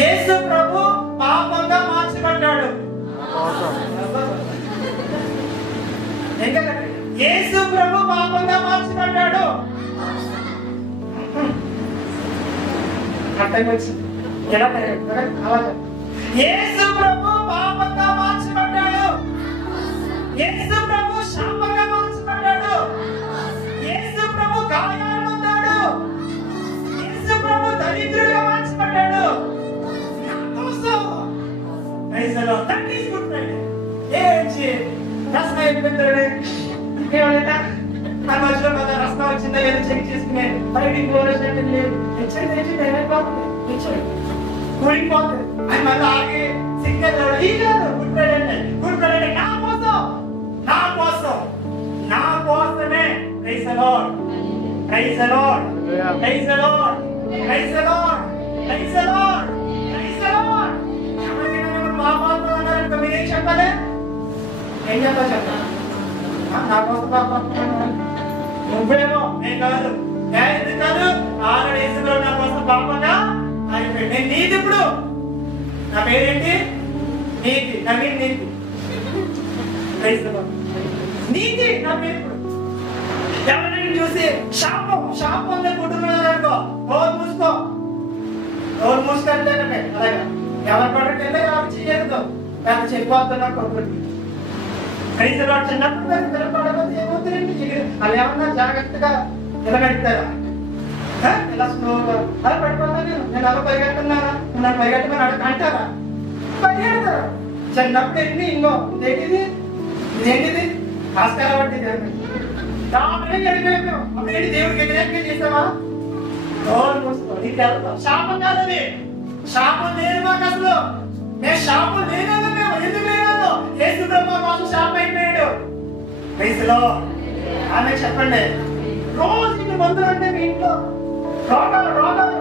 యేసు ప్రభు పాపంగా మార్చబడ్డాడు. యేసు ప్రభు పాపంగా మార్చబడ్డాడు. అర్థం వచ్చింది ఎలా? యేసు ప్రభు పాపంగా మార్చబడ్డాడు. యేసు ప్రభు శాపంగా మార్చబడ్డాడు. యేసు ప్రభు గాయాలు పొందాడు. యేసు ప్రభు దరిద్రుడిగా మార్చబడ్డాడు. రస్నా అయిపోతాడు. ఏమైనా నా మధ్యలో కదా రస్నా వచ్చిందా లేదా చెక్ చేసుకునే బయటికి పోలేదు. కూలిపోతుంది అని మళ్ళీ ఆగి signal good Friday good Friday నా కోసం నా కోసమే. Praise the lord, praise the lord, praise the lord, praise the lord, praise the lord, praise the Lord. ఎవరైనా మా పాపం అన్నారంటే మీరు ఏం చెప్పాలి? ఏం చెప్పాలి? నా కోసం పాపం నువ్వేమో నేను కాదు. ఎందుకు కాదు? ఆల్రెడీ యేసులో నా కోసం పాపంగా అయిపోయాడు. నేను నీతి. ఇప్పుడు నా పేరేంటి? నీతి. నా పేరు నీతి. నీతి నా పేరు. ఇప్పుడు ఎవరైనా చూసి శాపం కుటుంబం అనుకో, నోరు మూసుకుంటే అలాగా ఎవరు పడటంటే ఎవరు చేయదు. పెద్ద చెప్పిపోతున్నా కొడుకు చిన్నప్పుడు ఏమవుతుందండి? అలా ఏమన్నా జాగ్రత్తగా నిలబెడతారా? ఇలా స్లోగా అలా పడిపోతాను. నేను అలా పరిగెడుతున్నానా? నన్ను పరిగెట్టమని అంటారా? పరిగెడతారు. చిన్నప్పుడు ఏంటి ఇంకో ఇదేంటిది ఆస్కారం బట్టి గడిపోయాము. అప్పుడేంటి దేవుడికి వ్యతిరేకంగా చేసావా? శాపం కాదని. శాపం లేదు మాకు అసలు. నేను శాపం లేనదు. మేము ఎందుకు లేనదు? యేసు బ్రహ్మ మాకు శాపం అయిపోయాడు. వయసులో ఆమె చెప్పండి. రోజు ఇన్ని మందులు అంటే మీ ఇంట్లో రోగాలు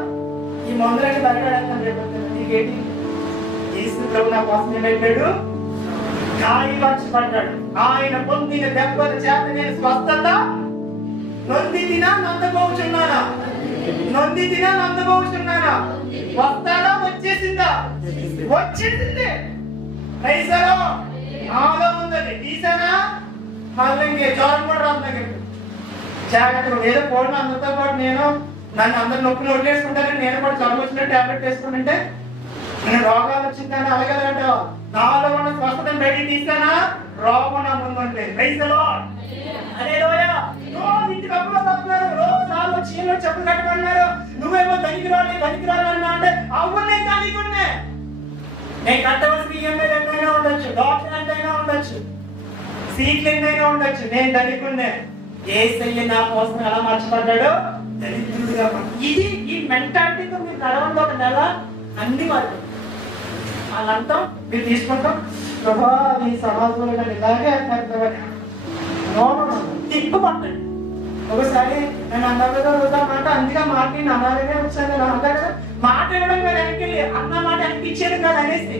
ఈ మందులన్నీ బయటపడేస్తాను. రేపు నీకేంటి? యేసు ప్రభు నా కోసం ఏమైపోయాడు? గాయపరచబడ్డాడు. ఆయన పొందిన దెబ్బల చేత నేను స్వస్థత నొందితినా నందబోచున్నానా? వస్తాడా? వచ్చేసిందా? వచ్చేసింది. నాలో ఉందని తీసానా? మళ్ళీ జ్వరం కూడా రాదు. జాగ్రత్త ఏదో పోవడం అందరితో పాటు నన్ను అందరు నొప్పులు వదిలేసుకుంటారని నేను కూడా జ్వరం వచ్చిన టాబ్లెట్ వేసుకుంటుంటే నేను రోగాలు వచ్చిందని అలాగే అంటావు. నాలో ఉన్న స్వస్థతను బయటికి తీసానా? రోగం నా ముందు ఉంటే రోజు ఇంటికి అప్పుడు వస్తున్నారు. రోజు నాలుగు చీరలు చెప్పులు కట్టమన్నారు. నువ్వేమో దనికిరాలు అన్నా అంటే అవునే దానికున్నే. నేను కట్టవలసిన ఈఎంఐ ఎంతైనా ఉండొచ్చు, డాక్టర్ ఎంతైనా ఉండొచ్చు, సీట్లు ఎంతైనా ఉండొచ్చు. నేను దనికున్నే. యేసయ్య నా కోసం ఎలా మార్చబడ్డాడో దరిద్రుడుగా. ఇది ఈ మెంటాలిటీతో మీరు నడవండి. ఒక నెల అన్ని మారుతుంది. వాళ్ళంతా మీరు తీసుకుంటాం. ప్రభా ఈ సమాజంలో ఇలాగే అంటారు. తిప్పమంటాడు. ఒకసారి నేను అన్నగా మాట అందుగా మాట నేను అనాలనే వచ్చాను. అంతా కదా మాట ఇవ్వడం కదా వెనక్కి అన్న మాట అనిపించేది కాదు అనేసి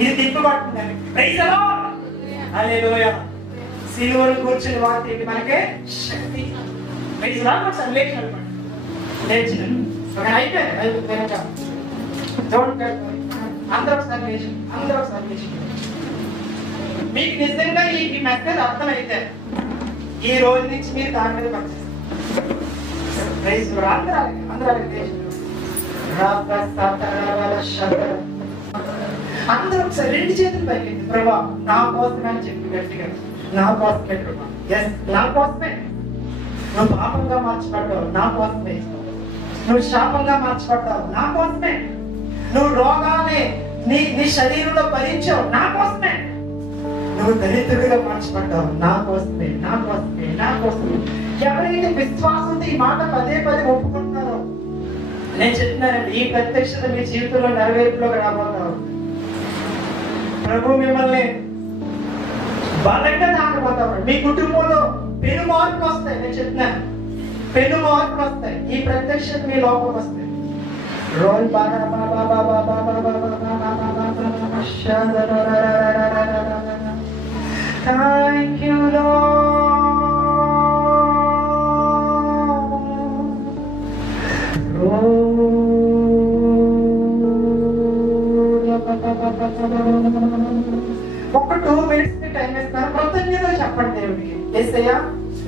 ఇది తిప్పబడుతుందని. హల్లెలూయా. సిలువలో కూర్చుని వాటి మనకే శక్తి. అందరూ మీకు నిజంగా ఈ మెసేజ్ అర్థమైతే ఈ రోజు నుంచి మీరు దాని మీద పనిచేస్తారు. అందరూ ఒకసారి 2 చేతులు పైకి ప్రభా నా కోసమే అని చెప్పి గట్టిగా నా కోసమే ప్రభా. ఎస్ నా కోసమే. నువ్వు పాపంగా మార్చబడ్డావు. నా కోసమే నువ్వు శాపంగా మార్చబడ్డావు నా కోసమే. నువ్వు రోగాన్ని నీ శరీరంలో భరించావు నా కోసమే. నువ్వు దరిద్రుడిగా మార్చబడ్డావు నా కోసమే, నా కోసమే, నా కోసమే. ఎవరైతే విశ్వాసంతో ఈ మాట పదే పదే ఒప్పుకుంటున్నారో నేను చెప్తున్నానండి, ఈ ప్రత్యక్షత మీ జీవితంలో నెరవేర్పులోకి రాబోతావు. ప్రభు మిమ్మల్ని బలంగా తాకపోతాడు. మీ కుటుంబంలో పెను మార్పులు వస్తాయి. నేను చెప్తున్నాను, పెను మార్పులు వస్తాయి. ఈ ప్రత్యక్షత మీ లోపం వస్తాయి. రోల్ బాగా థ్యాంక్ యూ ఒక 2 minutes టైం ఇస్తాను. కృతజ్ఞతలు చెప్పండి దేవుడికి. యేసయ్యా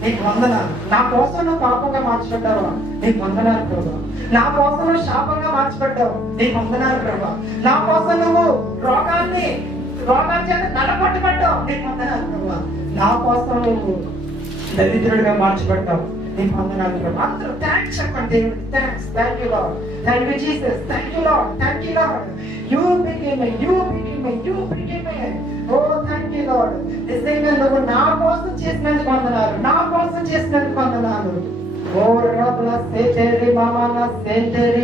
నీకు వందనాలు, నా కోసం నువ్వు పాపంగా మార్చబడ్డావు, నీకు వందనాలు ప్రభు. నా కోసం నువ్వు శాపంగా మార్చబడ్డావు, నీకు వందనాలు ప్రభు. నా కోసం నువ్వు రోగాన్ని చేత నడపట్టబడ్డావు, నీకు వందనాలు ప్రభు. నా కోసం నువ్వు దరిద్రుడిగా మార్చబడ్డావు, నీకు వందనాలు ప్రభు. అందరూ థ్యాంక్స్ చెప్పండి దేవుడికి. Thanks, thank you lord, thank you Jesus, thank you lord, thank you lord. You became me, you became me, you became me. Oh, thank you Lord. నిజంగా నువ్వు నా కోసం చేసినందుకు వందనాలు, నా కోసం చేసినందుకు వందనాలు. ఓ రబ్ల సెటెరి మామల సెటెరి